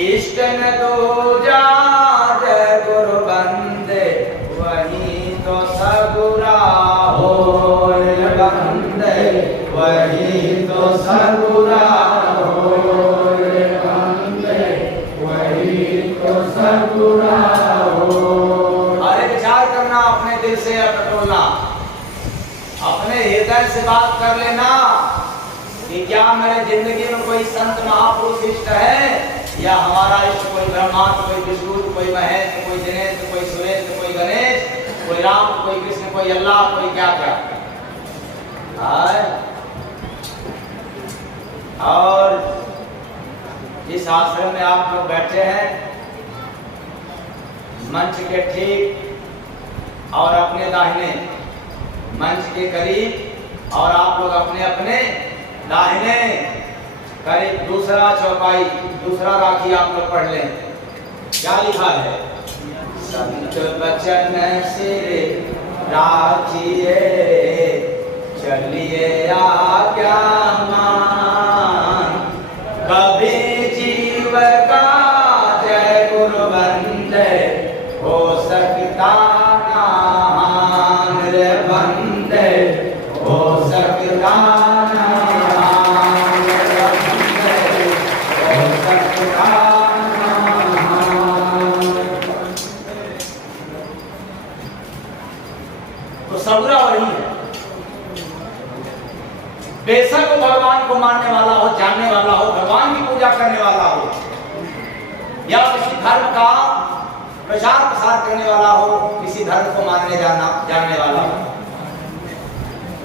इष्ट न दूजा जय गुरु बंदे, वही तो सगुरा हो बंदे, वही तो सगुरा हो बंदे, वही तो सगुरा हो। अरे विचार करना, अपने दिल से टटोलना, अपने हृदय से बात कर लेना कि क्या मेरे जिंदगी में कोई संत महापुरुष इष्ट है, या हमारा इष्ट कोई ब्रह्मा, कोई विष्णु, कोई महेश, कोई दिनेश, कोई सुरेश, कोई गणेश, कोई राम, कोई कृष्ण, कोई अल्लाह, कोई क्या क्या। और इस आश्रम में आप लोग बैठे हैं, मंच के ठीक और अपने दाहिने, मंच के करीब और आप लोग अपने अपने दाहिने करीब दूसरा चौपाई, दूसरा राखी आप लोग पढ़ लें। क्या लिखा है? संत बचन से राखिए, चलिए आज्ञा मान, कभी जीव का जय गुरु बंदे, हो सकता नाम रे बंदे, हो सकता सगुरा वही है। बेशक वो भगवान को मानने वाला हो, जानने वाला हो, भगवान की पूजा करने वाला हो, या किसी धर्म का प्रचार प्रसार करने वाला हो, किसी धर्म को मानने जानने वाला हो,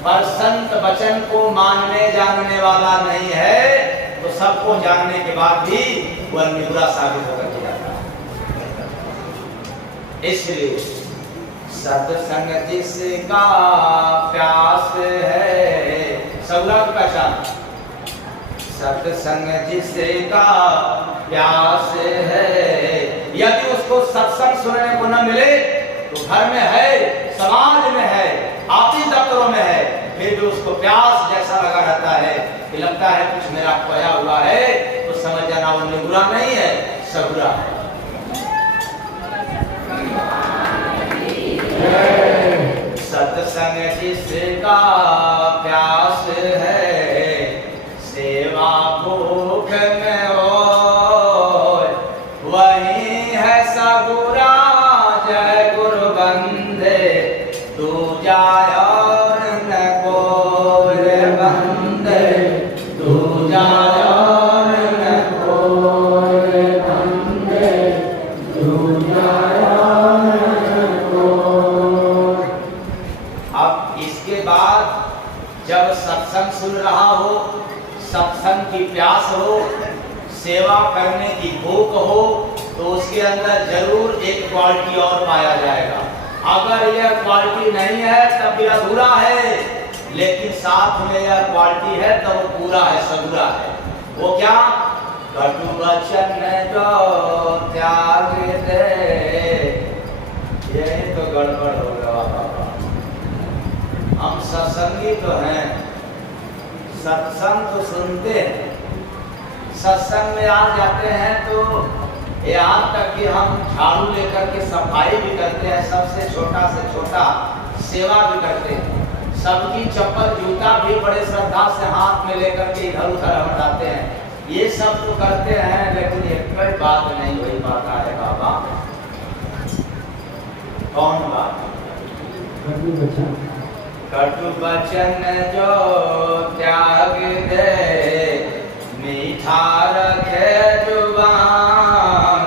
पर संत वचन को मानने जानने वाला नहीं है, तो सबको जानने के बाद भी वह निगुरा साबित होकर के जाता है। इसलिए सत्संग जिसका प्यास है, सगुरा की पहचान, सत्संग जिसका प्यास है, यदि उसको सत्संग सुनने को न मिले तो घर में है, समाज में है, ऑफिस दफ्तरों में है, फिर भी उसको प्यास जैसा लगा रहता है कि लगता है कुछ मेरा खोया हुआ है, तो समझ जाना वो निगुरा नहीं है, सगुरा है। सत्संग जिसका प्यास है, सेवा भूख में हो, वही है सगुरा जय गुरु बंदे, तू जाय और रहा हो, सत्संग की प्यास हो, सेवा करने की भूख हो, तो उसके अंदर जरूर एक क्वालिटी और पाया जाएगा। अगर यह क्वालिटी नहीं है तब भी अधूरा है, लेकिन साथ में यह क्वालिटी है तो वो पूरा है, सधूरा है। वो क्या? कटु वचन जो त्याग दे। यही तो गड़बड़ हो गया बाबा। हम सत्संगी तो हैं, सत्संग तो सुनते हैं, सत्संग में आ जाते हैं तो यहाँ तक कि हम झाड़ू लेकर के सफाई भी करते हैं, सबसे छोटा से छोटा सेवा भी करते हैं, सबकी चप्पल जूता भी बड़े श्रद्धा से हाथ में लेकर के इधर उधर हटाते हैं। ये सब तो करते हैं, लेकिन एक बात नहीं हो पाता है बाबा। कौन बात? कटु वचन जो त्याग दे, मीठा रखे जुबान,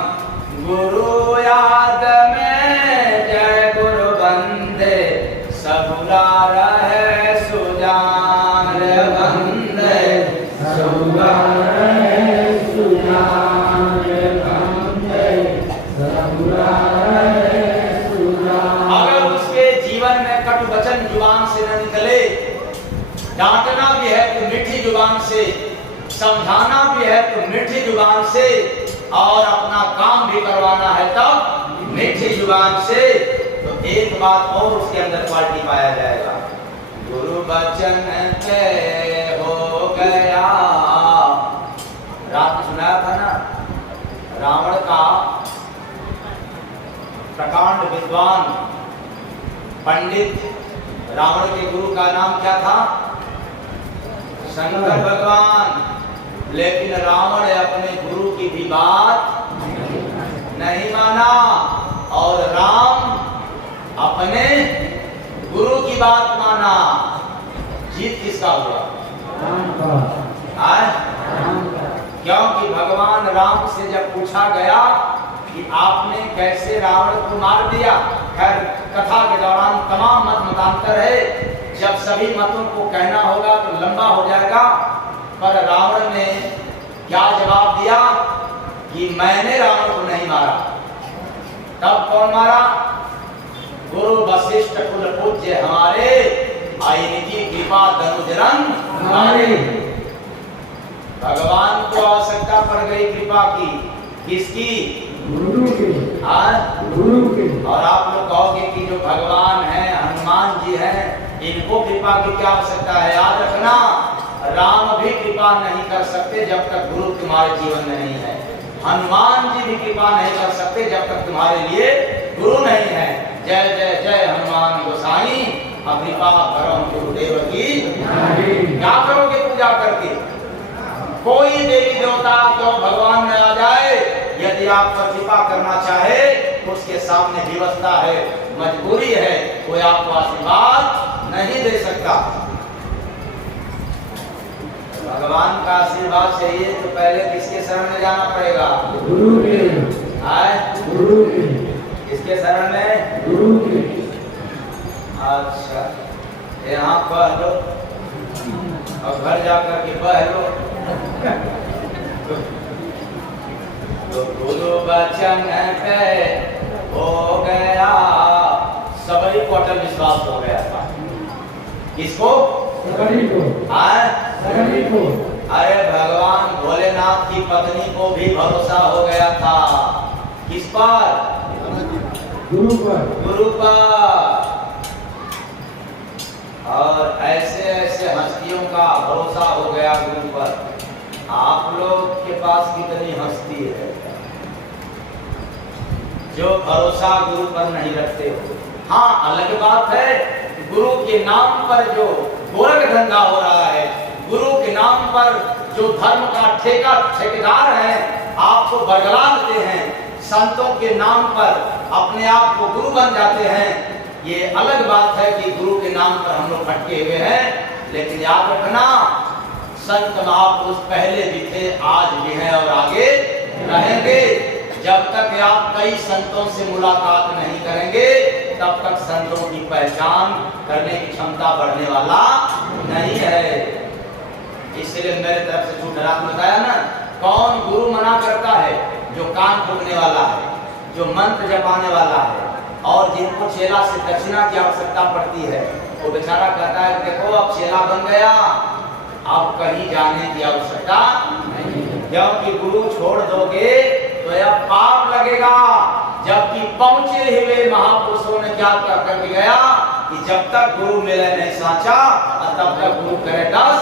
गुरु याद में जय गुरु बंदे, सबुरा रहे सुजान बंदे, सबुरा रहे सुजान बंदे, सबुरा रहे सुजान। अगर उसके जीवन में कटु वचन जुबान से न निकले, डांटना भी है तो मीठी जुबान से, समझाना भी है तो मीठी जुबान से, और अपना काम भी करवाना है तब मीठी जुबान से, तो एक बात और उसके अंदर क्वालिटी पाया जाएगा। गुरु वचन पे हो गया। रात सुनाया था ना, रावण का प्रकांड विद्वान पंडित, रावण के गुरु का नाम क्या था? शंकर भगवान। लेकिन रावण ने अपने गुरु की भी बात नहीं माना, और राम अपने गुरु की बात माना। जीत किसका हुआ? क्योंकि भगवान राम से जब पूछा गया कि आपने कैसे रावण को मार दिया, खैर कथा के दौरान तमाम मत मतांतर है, जब सभी मतों को कहना होगा तो लंबा हो जाएगा, पर रावण ने क्या जवाब दिया कि मैंने रावण को नहीं मारा। तब कौन मारा? गुरु वशिष्ठ कुल पूज्य हमारे, इनकी कृपा धनुजरन हमारे। भगवान को आवश्यकता पड़ गई कृपा की, किसकी? गुरु की। गुरु की। और आप लोग कहोगे कि जो भगवान हैं, हनुमान जी हैं, इनको कृपा की क्या आवश्यकता है? याद रखना, राम भी कृपा नहीं कर सकते जब तक गुरु तुम्हारे जीवन में नहीं है, हनुमान जी भी कृपा नहीं कर सकते जब तक तुम्हारे लिए गुरु नहीं है। जय जय जय हनुमान गोसाई, कृपा करो गुरुदेव की। क्या करोगे पूजा करके? कोई देवी देवता क्यों भगवान में आ जाए, यदि आप पर कृपा करना चाहे तो उसके सामने व्यवस्था है, मजबूरी है, कोई आपको आशीर्वाद नहीं दे सकता। भगवान का आशीर्वाद चाहिए तो पहले किसके शरण में जाना पड़ेगा? गुरु के। गुरु के। किसके शरण में? गुरु के। अच्छा, यहाँ पढ़ लो और घर जाकर के पढ़ लो। तो गुरु वचन पे हो गया, सबरी को अटल विश्वास हो गया था। किसको? सबरी को। सबरी को। अरे भगवान भोलेनाथ की पत्नी को भी भरोसा हो गया था। किस पर? गुरु पर। गुरु पर। और ऐसे ऐसे हस्तियों का भरोसा हो गया गुरु पर। आप लोग के पास कितनी हस्ती है जो भरोसा गुरु पर नहीं रखते हो? हाँ, अलग बात है गुरु के नाम पर जो गोरख धंधा हो रहा है, गुरु के नाम पर जो धर्म का ठेकेदार है, आपको बरगला देते हैं, संतों के नाम पर अपने आप को गुरु बन जाते हैं। ये अलग बात है कि गुरु के नाम पर हम लोग भटके हुए हैं। लेकिन याद रखना, संत महापुरुष पहले भी थे, आज भी हैं और आगे रहेंगे। जब तक आप कई संतों से मुलाकात नहीं करेंगे, तब तक संतों की पहचान करने की क्षमता बढ़ने वाला नहीं है। इसलिए मेरे तरफ से झूठ रात बताया ना, कौन गुरु मना करता है? जो कान फूकने वाला है, जो मंत्र जपाने वाला है, और जिनको चेला से दक्षिणा की आवश्यकता पड़ती है, वो बेचारा कहता है देखो अब चेला बन गया, अब कहीं जाने की आवश्यकता नहीं। जबकि गुरु छोड़ दोगे तो यह पाप लगेगा। जबकि पहुंचे हुए महापुरुषों ने क्या क्या करके गया कि जब तक गुरु मिले नहीं साचा, तब तक गुरु करे 10।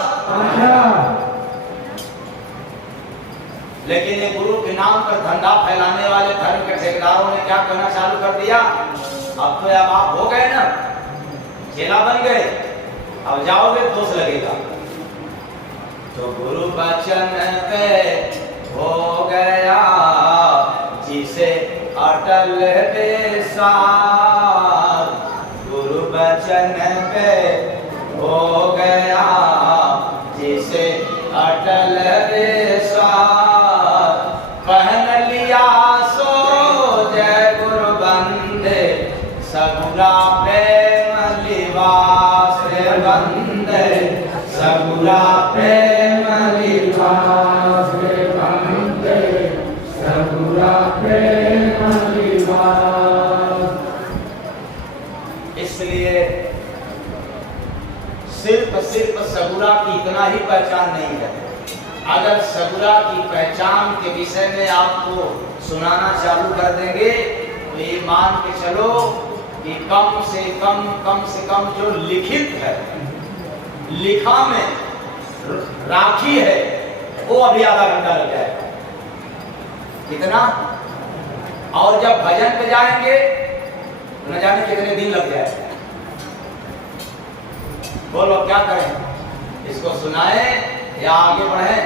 लेकिन ये गुरु के नाम पर धंधा फैलाने वाले धर्म के ठेकेदारों ने क्या कहना चालू कर दिया, अब तो अब आप हो गए ना, चेला बन गए, अब जाओगे दोष लगेगा। तो गुरु वचन पे हो गया जिसे अटल विश्वास, गुरु वचन पे हो गया जिसे अटल विश्वास, पहन लिया सो जय गुरु बंदे, सगुरा प्रेम लिबास बंदे, सगुरा प्रेम लिबास बंदे, सगुरा प्रेम लिबास। इसलिए सिर्फ सगुरा की इतना ही पहचान नहीं है। अगर सगुरा की पहचान के विषय में आपको सुनाना चालू कर देंगे तो ये मान के चलो कि कम से कम जो लिखित है, लिखा में राखी है, वो अभी आधा घंटा लग जाएगा। कितना? और जब भजन पे जाएंगे तो न जाने कितने दिन लग जाए। बोलो क्या करें? इसको सुनाएं या आगे बढ़ें?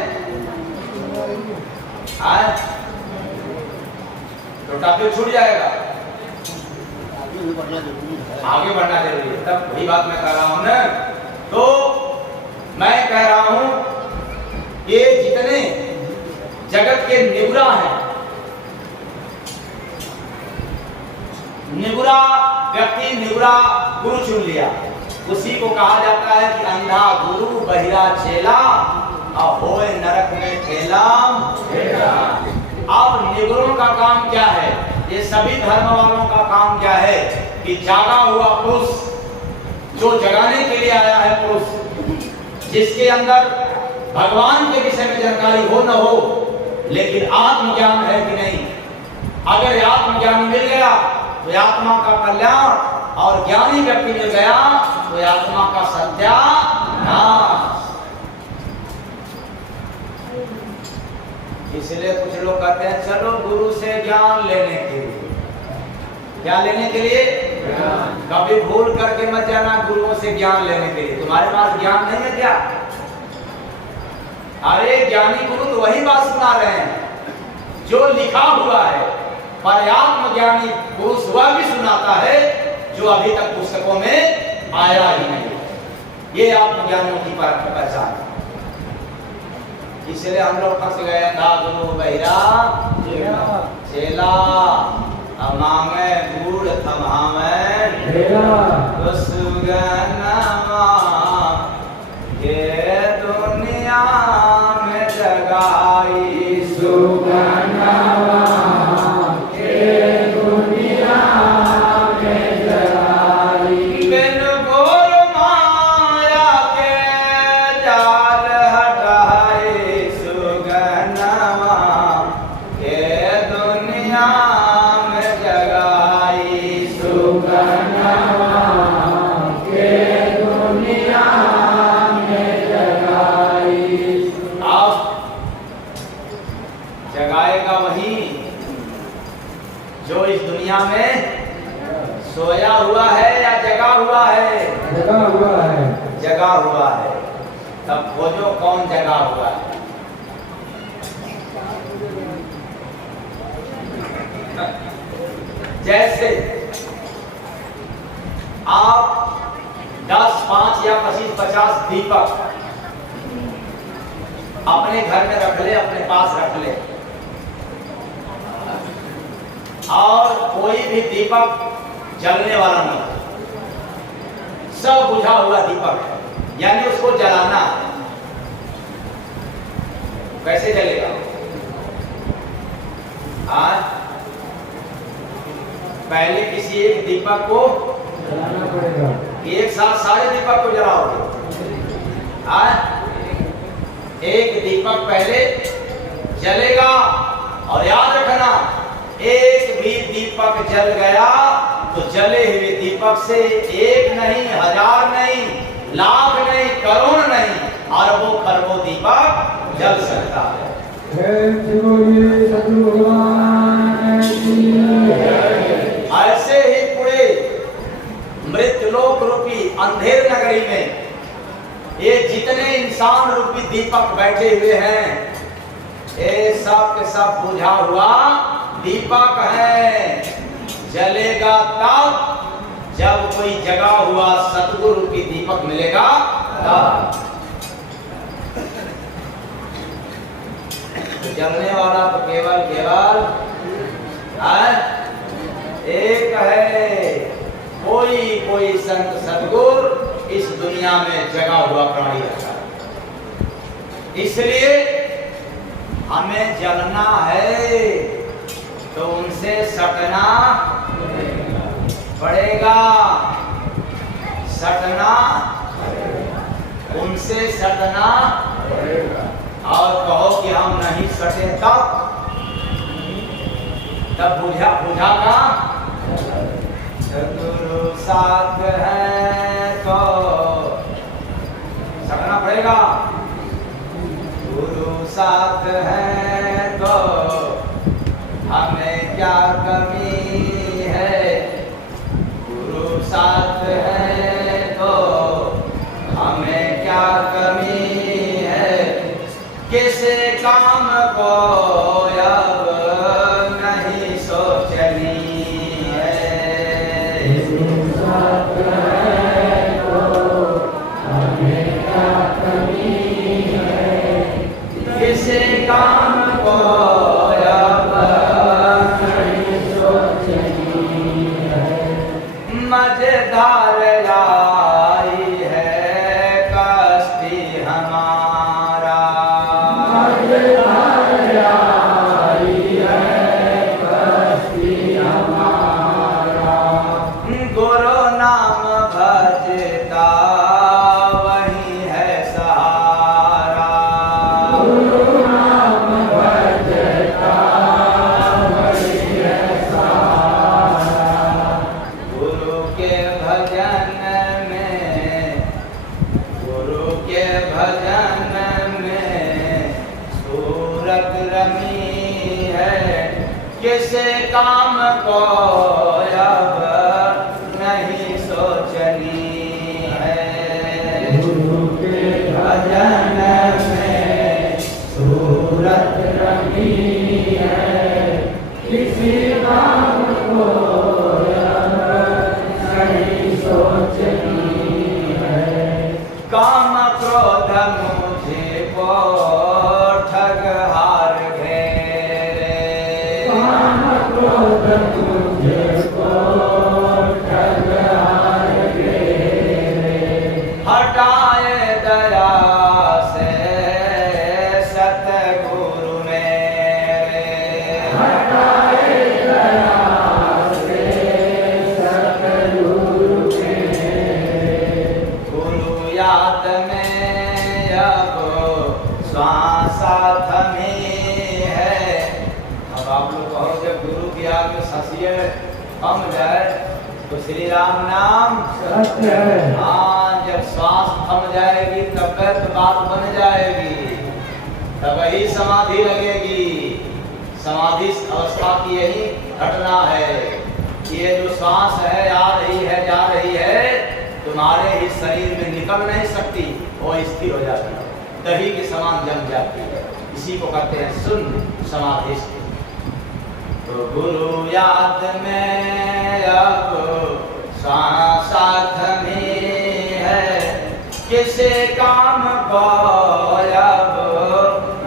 तो टॉपिक छूट जाएगा। आगे बढ़ना जरूरी है। तब वही बात मैं कह रहा हूं ना, तो मैं कह रहा हूं ये जितने जगत के निगुरा हैं, निगुरा व्यक्ति निगुरा गुरु चुन लिया, उसी को कहा जाता है कि अंधा गुरु बहिरा चेला, अब होए नरक में ठेला। अब निगुरों का काम क्या है? ये सभी धर्म वालों का काम क्या है कि जागा हुआ पुरुष, जो जगाने के लिए आया है पुरुष, जिसके अंदर भगवान के विषय में जानकारी हो न हो, लेकिन आत्मज्ञान है कि नहीं। अगर आत्मज्ञान मिल गया तो आत्मा का कल्याण, और ज्ञानी व्यक्ति मिल गया तो आत्मा का सत्यानाश। इसलिए कुछ लोग कहते हैं चलो गुरु से ज्ञान लेने के लिए। क्या लेने के लिए? कभी भूल करके मत जाना गुरुओं से ज्ञान लेने के लिए। तुम्हारे पास ज्ञान नहीं है क्या? अरे ज्ञानी गुरु तो वही बात सुना रहे हैं जो लिखा हुआ है, पर आत्मज्ञानी पुरुष वह भी सुनाता है जो अभी तक पुस्तकों में आया ही नहीं। ये आत्मज्ञानियों की पहचान है। इसलिए हम लोग फंस गए, था गुरु बहिरा चेला, मांगे बूढ़ थमावे सुगनमा, ये दुनिया में जगाई सुगनमा, ये दुनिया में जगाई, बिन घोर माया के जाल हटाए सुगनमा, ये दुनिया में जगाई सुगनमा, ये दुनिया में जगाई। अब जगाएगा वही जो इस दुनिया में सोया हुआ है या जगा हुआ है? जगा हुआ है। जगा हुआ है। तब खोजो कौन जगा हुआ है। जैसे आप 10, 5 या 25, 50 दीपक अपने घर में रख ले, अपने पास रख ले, और कोई भी दीपक जलने वाला नहीं, सब बुझा हुआ दीपक है, यानी उसको जलाना। कैसे जलेगा? आज पहले किसी एक दीपक को जलाना पड़ेगा। एक साथ सारे दीपक को जलाओगे। आज एक दीपक पहले जलेगा और याद रखना, एक भी दीपक जल गया तो जले हुए दीपक से एक नहीं, हजार नहीं, लाख नहीं, करोड़ नहीं, अरबों खरबों दीपक जल सकता है। ऐसे ही पूरे मृतलोक रूपी अंधेर नगरी में ये जितने इंसान रूपी दीपक बैठे हुए हैं, ये सब के सब बुझा हुआ दीपक है। जलेगा तब जब कोई जगा हुआ सतगुरु रूपी दीपक मिलेगा तब। तो जलने वाला तो केवल एक है, कोई संत सतगुरु इस दुनिया में जगा हुआ प्राणी रहता है। इसलिए हमें जलना है तो उनसे सटना पड़ेगा, सटना, उनसे सटना पड़ेगा। और कहो कि हम नहीं सटे तब बुझागा। गुरु साथ है तो सटना पड़ेगा, गुरु साथ है तो हमें क्या कमी है, गुरु साथ है तो हमें क्या कमी है, किसी काम को अब नहीं सोचनी है। गुरु साथ है तो हमें क्या कमी है, किसी काम को अब नहीं सोचनी है। मजेदार लाई है कष्टी हमारा, मजेदार लाई है कष्टी हमारा। गुरु नाम भजता वही है सहारा, गुरु नाम भजता वही है सहारा। गुरु के भजन में, गुरु के भजन में सूरत रमी है, किसे काम को अब नहीं सोचनी है। गुरु के भजन में सूरत रमी है, किसी काम को नहीं सोचनी है। काम क्रोध मुझे को ठग हार घेरे, काम क्रोध मुझे को ठग हार घेरे। हटाए दया से सतगुरु मेरे, हटाए दया से सतगुरु मेरे। गुरु याद में अब श्वास साथ में है। अब आप लोग कहो जब गुरु की याद में सांसिए थम जाए तो श्री राम नाम सत्य है। हाँ, जब श्वास थम जाएगी तब तो बात बन जाएगी, तब ही समाधि लगेगी। समाधि अवस्था की यही घटना है। ये जो श्वास है आ रही है जा रही है, तुम्हारे ही शरीर में निकल नहीं सकती, वो स्थिर हो जाती है, दही के समान जम जाती है। इसी को कहते हैं शून्य समाधि। तो गुरु याद में अब श्वास साथ में है, किसी काम को अब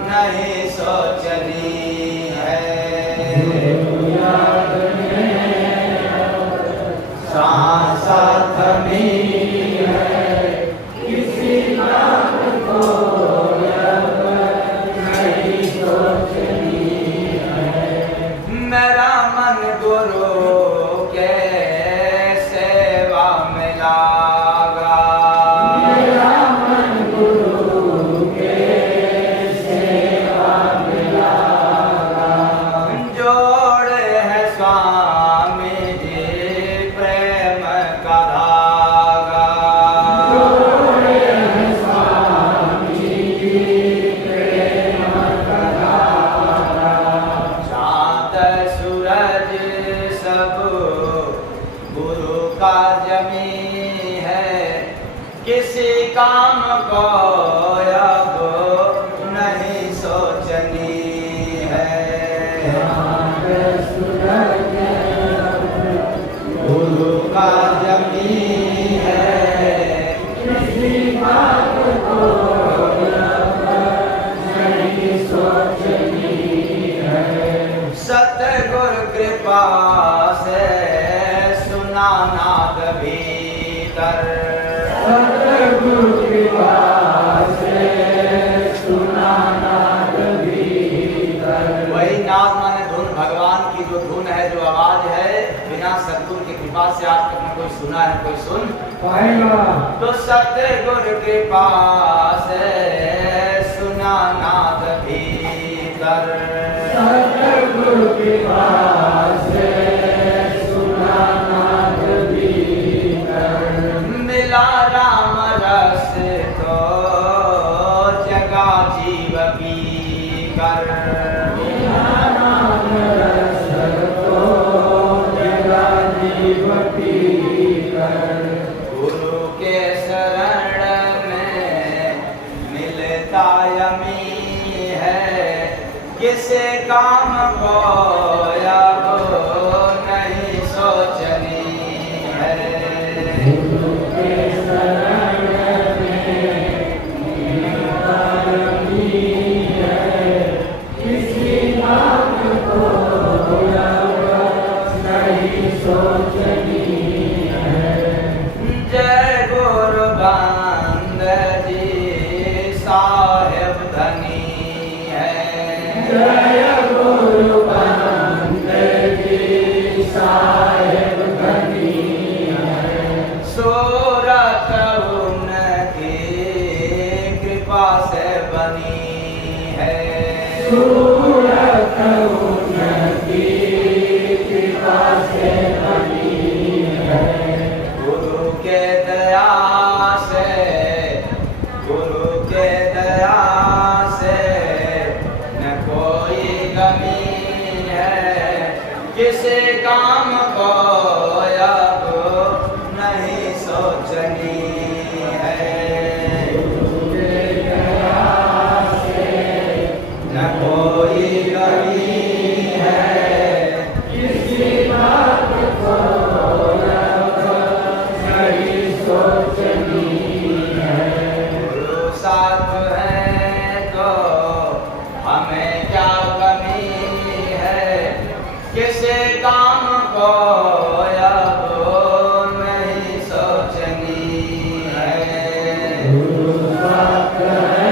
नहीं सोचनी है। गुरु याद में श्वास साथ में है, किसी काम को अब नहीं पास से आज तक न कोई सुना है, कोई सुन पाएगा। तो सतगुरु के पास सुना नाद भीतर, सतगुरु के पास सुना नाद भीतर, मिला राम रस तो जगा जीव की कर, मिला राम रस तो जगा जीव की कर, गुरु के शरण में मिलता यमी है, किसे काम को अब नहीं सोचनी है। गुरु के शरण में मिलता यमी है, किसी बात को अब नहीं सोचनी है। जय गुरु बंद जी साहेब धनी है, जय गुरु बंद जी साहेब धनी है, सूरत उनकी कृपा से बनी है। सूरत उनकी कृपा से बनी है, गुरु के दया से, गुरु के दया से न कोई गमी है, किसी काम को अब नहीं सोचनी है। न कोई गमी है, किसी बात को नहीं सोचनी है। गुरु साथ है तो हमें क्या कमी है, किसी काम को अब नहीं सोचनी है। गुरु साथ है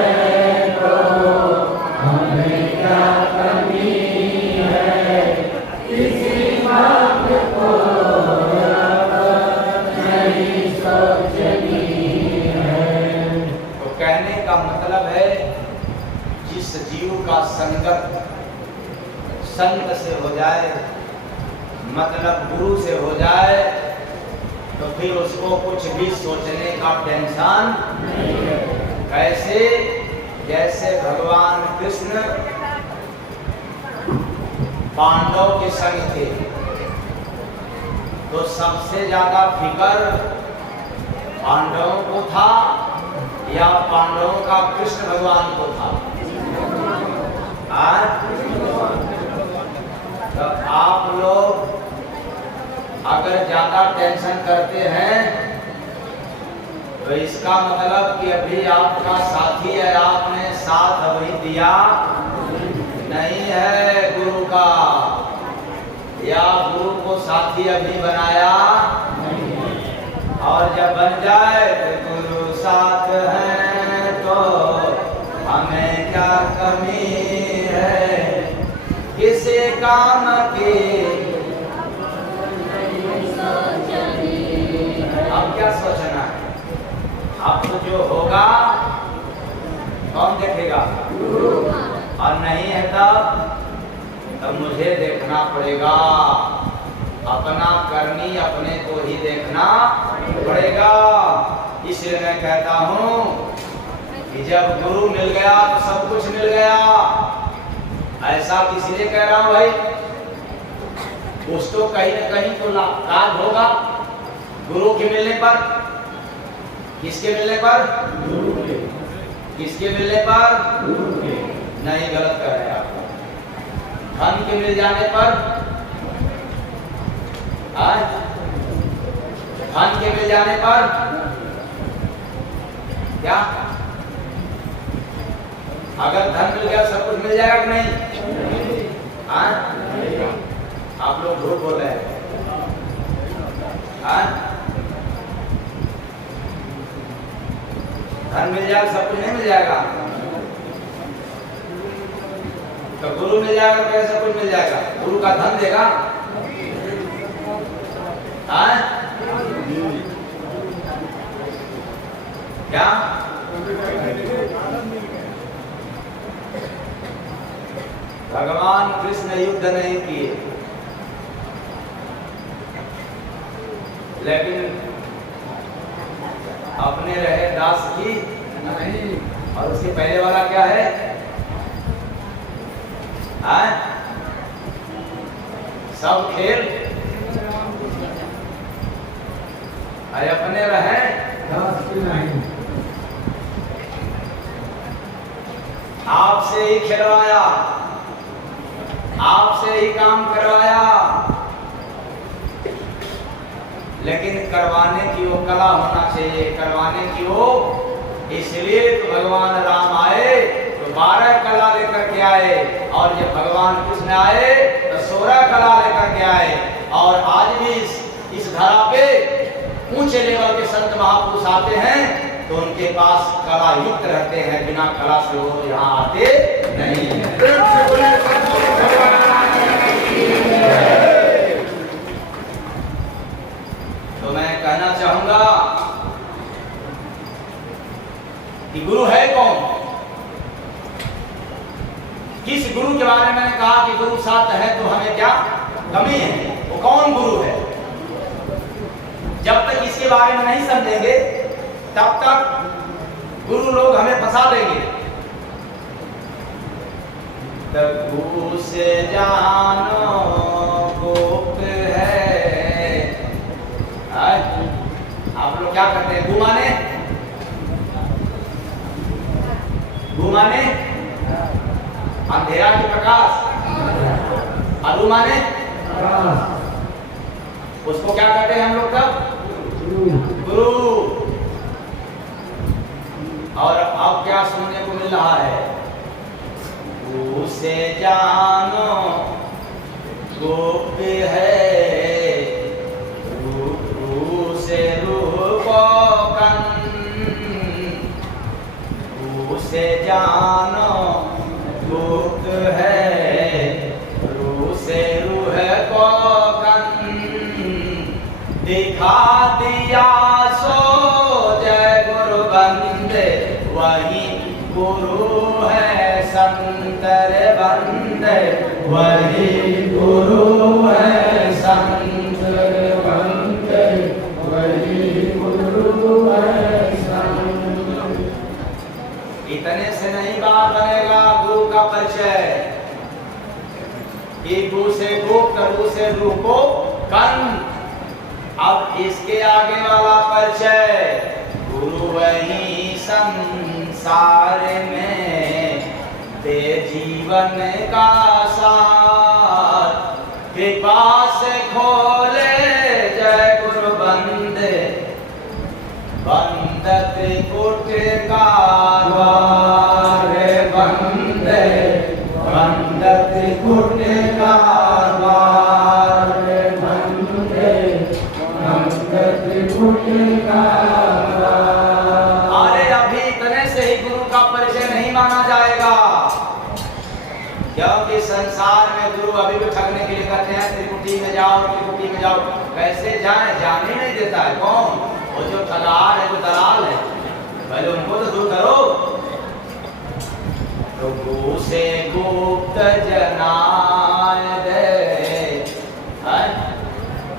तो हमें क्या कमी है, किसी बात को अब नहीं सोचनी है। तो कहने का मतलब है, जिस जीव का संगत संत से हो जाए, मतलब गुरु से हो जाए, तो फिर उसको कुछ भी सोचने का टेंशन नहीं है। कैसे? जैसे भगवान कृष्ण पांडव के संग थे, तो सबसे ज्यादा फिकर पांडवों को था या पांडवों का कृष्ण भगवान को था? तो आप लोग अगर ज्यादा टेंशन करते हैं तो इसका मतलब कि अभी आपका साथी है, आपने साथ अभी दिया नहीं है गुरु का, या गुरु को साथी अभी बनाया, और जब बन जाए तो गुरु साथ है तो हमें क्या कमी है, किसी काम की अब क्या सोचना है? अब तो जो होगा कौन देखेगा? और नहीं है तब मुझे देखना पड़ेगा, अपना करनी अपने को ही देखना पड़ेगा। इसलिए मैं कहता हूँ कि जब गुरु मिल गया तो सब कुछ मिल गया। ऐसा किसलिए कह रहा हूँ भाई? कुछ तो कहीं न कहीं तो लाभ होगा गुरु के मिलने पर। किसके मिलने पर? किसके मिलने पर? नहीं, गलत कर रहे हैं आप। धन के मिल जाने पर, धन के मिल जाने पर क्या? अगर धन मिल गया सब कुछ मिल जाएगा कि नहीं? आप लोग झूठ बोल रहे हैं। धन मिल जाएगा सब कुछ नहीं मिल जाएगा? तो गुरु मिल जाएगा तो कैसे कुछ मिल जाएगा? गुरु का धन देगा? हाँ? क्या भगवान कृष्ण युद्ध नहीं किए, लेकिन अपने रहे दास की नहीं। और उसके पहले वाला क्या है? हाँ? सब खेल अरे अपने रहे दास की नहीं। आपसे ही खिलवाया, आपसे ही काम करवाया, लेकिन करवाने की वो कला होना चाहिए, करवाने की वो। इसलिए तो भगवान राम आए तो 12 कला लेकर के आए, और जब भगवान कृष्ण आए तो 16 कला लेकर के आए। और आज भी इस धरा पे ऊंचे लेवल के संत महापुरुष आते हैं तो उनके पास कला युक्त रहते हैं, बिना कला से वो यहाँ आते नहीं है। प्रेम से बोलिए सतगुरु भगवान की जय। तो मैं कहना चाहूंगा कि गुरु है कौन? किस गुरु के बारे में मैंने कहा कि गुरु साथ है तो हमें क्या कमी है? वो कौन गुरु है? जब तक इसके बारे में नहीं समझेंगे तब तक गुरु लोग हमें फंसा देंगे। गुरु से जानो गुप्त है। आप लोग क्या करते हैं? घुमाने घुमाने अंधेरा के प्रकाश, अरु माने उसको क्या कहते हैं हम लोग? तब गुरु। और अब क्या सुनने को मिल रहा है? गुरु से जानो गुप्त है, गुरु से रूह को कन, गुरु से जानो गुप्त है, रूह से रूह को कन, दिखा दिया सो जय गुरु बंदे, वही गुरु है संतर बंदे, वही गुरु है संतर बंदे, वही गुरु है संत। इतने से नहीं बात बनेगा गुरु का परिचय। गुरु से गुप्त, गुरु से रूह को कन। अब इसके आगे वाला परिचय, गुरु वही संसार में दे जीवन का सार, कृपा से खोले जय गुरु बंदे, बंदत कुट का द्वार, बंदे बंदत कुट का द्वार, बंदे बंदत कुट का द्वार। अरे अभी इतने से ही गुरु का परिचय नहीं माना जाएगा, क्योंकि संसार में गुरु अभी भी ठगने के लिए कहते हैं त्रिकुटी में जाओ, त्रिकुटी में जाओ। कैसे जाए? जाने नहीं देता है। कौन? वो जो ठगार है, जो दलाल है, पहले उनको तो दूर करो। तो गुरु से गुप्त जनाय दे,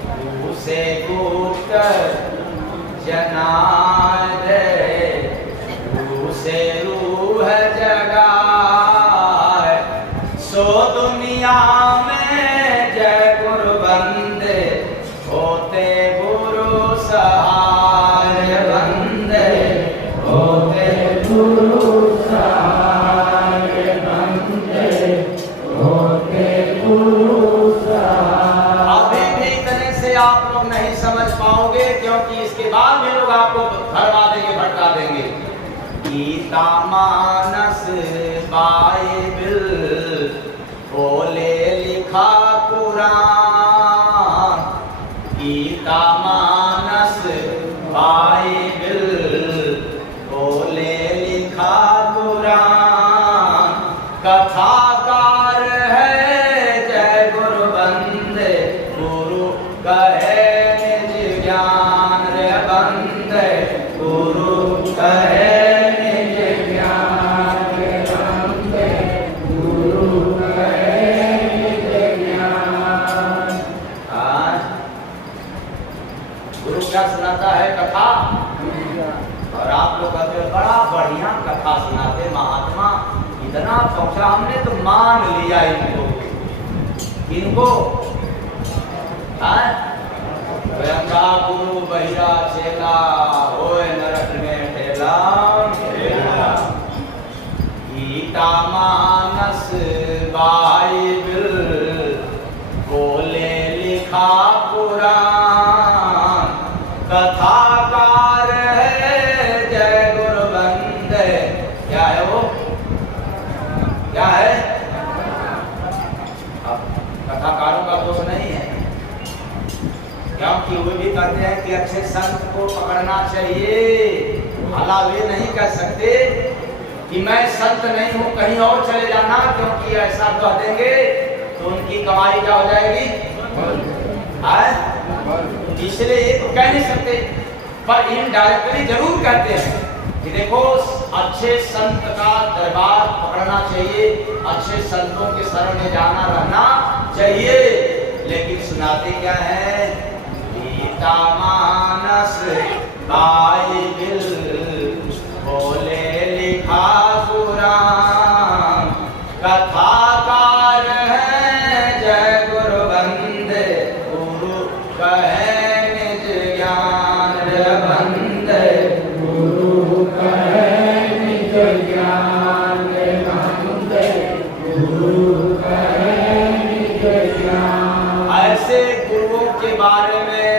गुरु से गुप्त जनाय दे, गुरु से रूह जगाए, सो दुनिया में जय गुरु बंदे, होते गुरु सहाय बंदे, होते गुरु सहाय बंदे, होते गुरु सहाय। अभी भी इतने से आप लोग नहीं समझ पाओगे, क्योंकि इसके बाद भी लोग आपको भरवा देंगे, भटका देंगे। गीता मानस बाइबिल बोले लिखा कुरान, गीता मानस बाइबिल बोले लिखा कुरान, कथाकार है जय गुरु बंदे, गुरु कहे निज इतना पहुंचा, हमने तो मान लिया इनको गंगा गुरु बहिरा चेला होए नरक में ठेला गीता मानस बाइबिल बोले लिखा पुराण कथाकार है जय गुरु बंदे। क्या है वो, क्या है? अब कथाकारों का दोष नहीं है, क्योंकि वे भी कहते हैं कि अच्छे संत को पकड़ना चाहिए। भला वे नहीं कह सकते कि मैं संत नहीं हूं, कहीं और चले जाना, क्योंकि ऐसा कह देंगे तो उनकी कमाई क्या हो जाएगी। इसलिए ये तो कह नहीं सकते, पर इनडायरेक्टली जरूर कहते हैं कि देखो अच्छे संत का दरबार पकड़ना चाहिए, अच्छे संतों के शरण में जाना रहना चाहिए। लेकिन सुनाते क्या है, गीता मानस बाइबिल बोले लिखा पुराण कथाकार है जय गुरु बंदे गुरु कहे निज ज्ञान बंदे गुरु कहे निज ज्ञान बंदे गुरु कहे निज ज्ञान। ऐसे गुरुओं के बारे में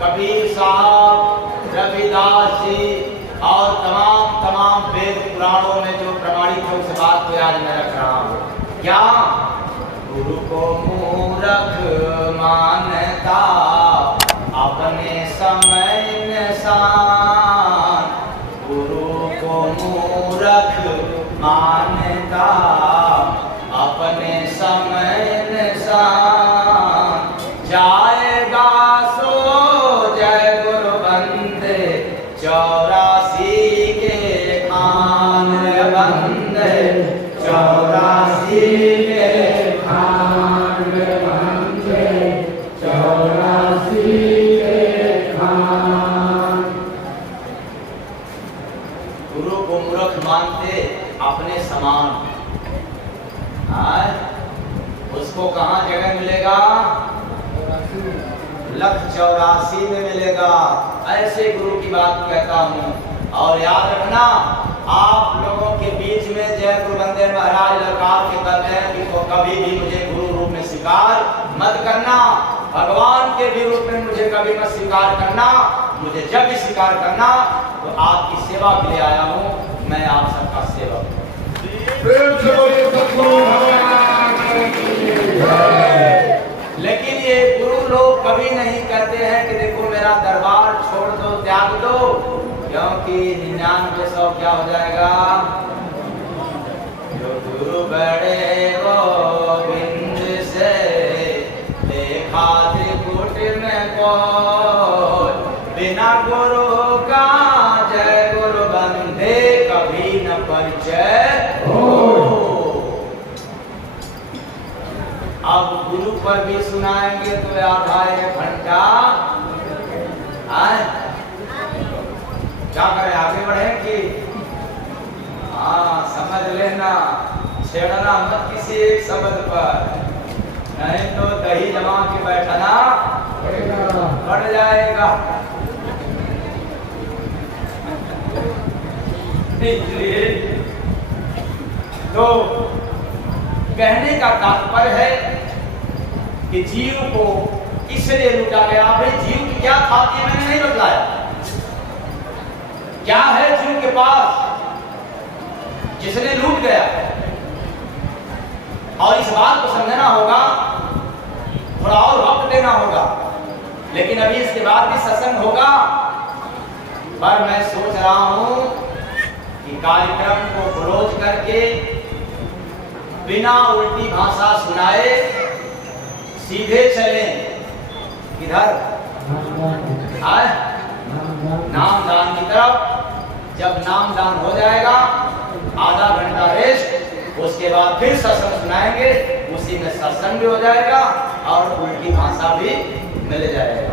कबीर साहब, रविदास जी और तमाम वेद पुराणों में जो प्रमाणित है उस बात को आज मैं रख रहा हूँ। क्या गुरु को मूर्ख मानता अपने समय निशान, गुरु को मूर्ख मानता अपने समय निशान, जाएगा सो जय गुरु बंदे 84 के खान बंदे 84 के खान बंदे 84 के खान। गुरु को मूर्ख मानते अपने समान, उसको कहाँ जगह मिलेगा? 184 में मिलेगा। ऐसे गुरु की बात कहता हूँ। और याद रखना, आप लोगों के बीच में जय गुरु बंदे महाराज ललकार के कहते हैं कि तो कभी भी मुझे गुरु रूप में स्वीकार मत करना, भगवान के भी रूप में मुझे कभी मत स्वीकार करना। मुझे जब भी स्वीकार करना तो आपकी सेवा के लिए आया हूँ, मैं आप सबका सेवक हूँ। लेकिन ये गुरु लोग कभी नहीं कहते हैं कि देखो मेरा दरबार छोड़ दो, त्याग दो, क्योंकि 99 क्या हो जाएगा। जो गुरु बड़े गोविंद से देखा त्रिकुट में कोई, बिना गुरु का जय गुरु बंदे कभी न परिचय हो। अब गुरु पर भी सुनाएंगे तो आधा 1 घंटा क्या करें, आगे बढ़े कि समझ लेना, छेड़ना मत किसी एक शब्द पर, नहीं तो दही जमा के बैठना पड़ जाएगा। इसलिए तो कहने का तात्पर्य है कि जीव को इसलिए लूटा गया। भाई जीव की क्या खाती है मैंने नहीं बतलाया, क्या है जीव के पास जिसने लूट गया। और इस बात को समझना होगा, थोड़ा और वक्त देना होगा। लेकिन अभी इसके बाद भी सत्संग होगा, पर मैं सोच रहा हूं कि कार्यक्रम को क्लोज करके बिना उल्टी भाषा सुनाए सीधे चलें। किधर? नामदान की तरफ। जब नामदान हो जाएगा, आधा घंटा रेस्ट, उसके बाद फिर सत्संग सुनाएंगे, उसी में सत्संग भी हो जाएगा और उल्टी भाषा भी मिल जाएगा।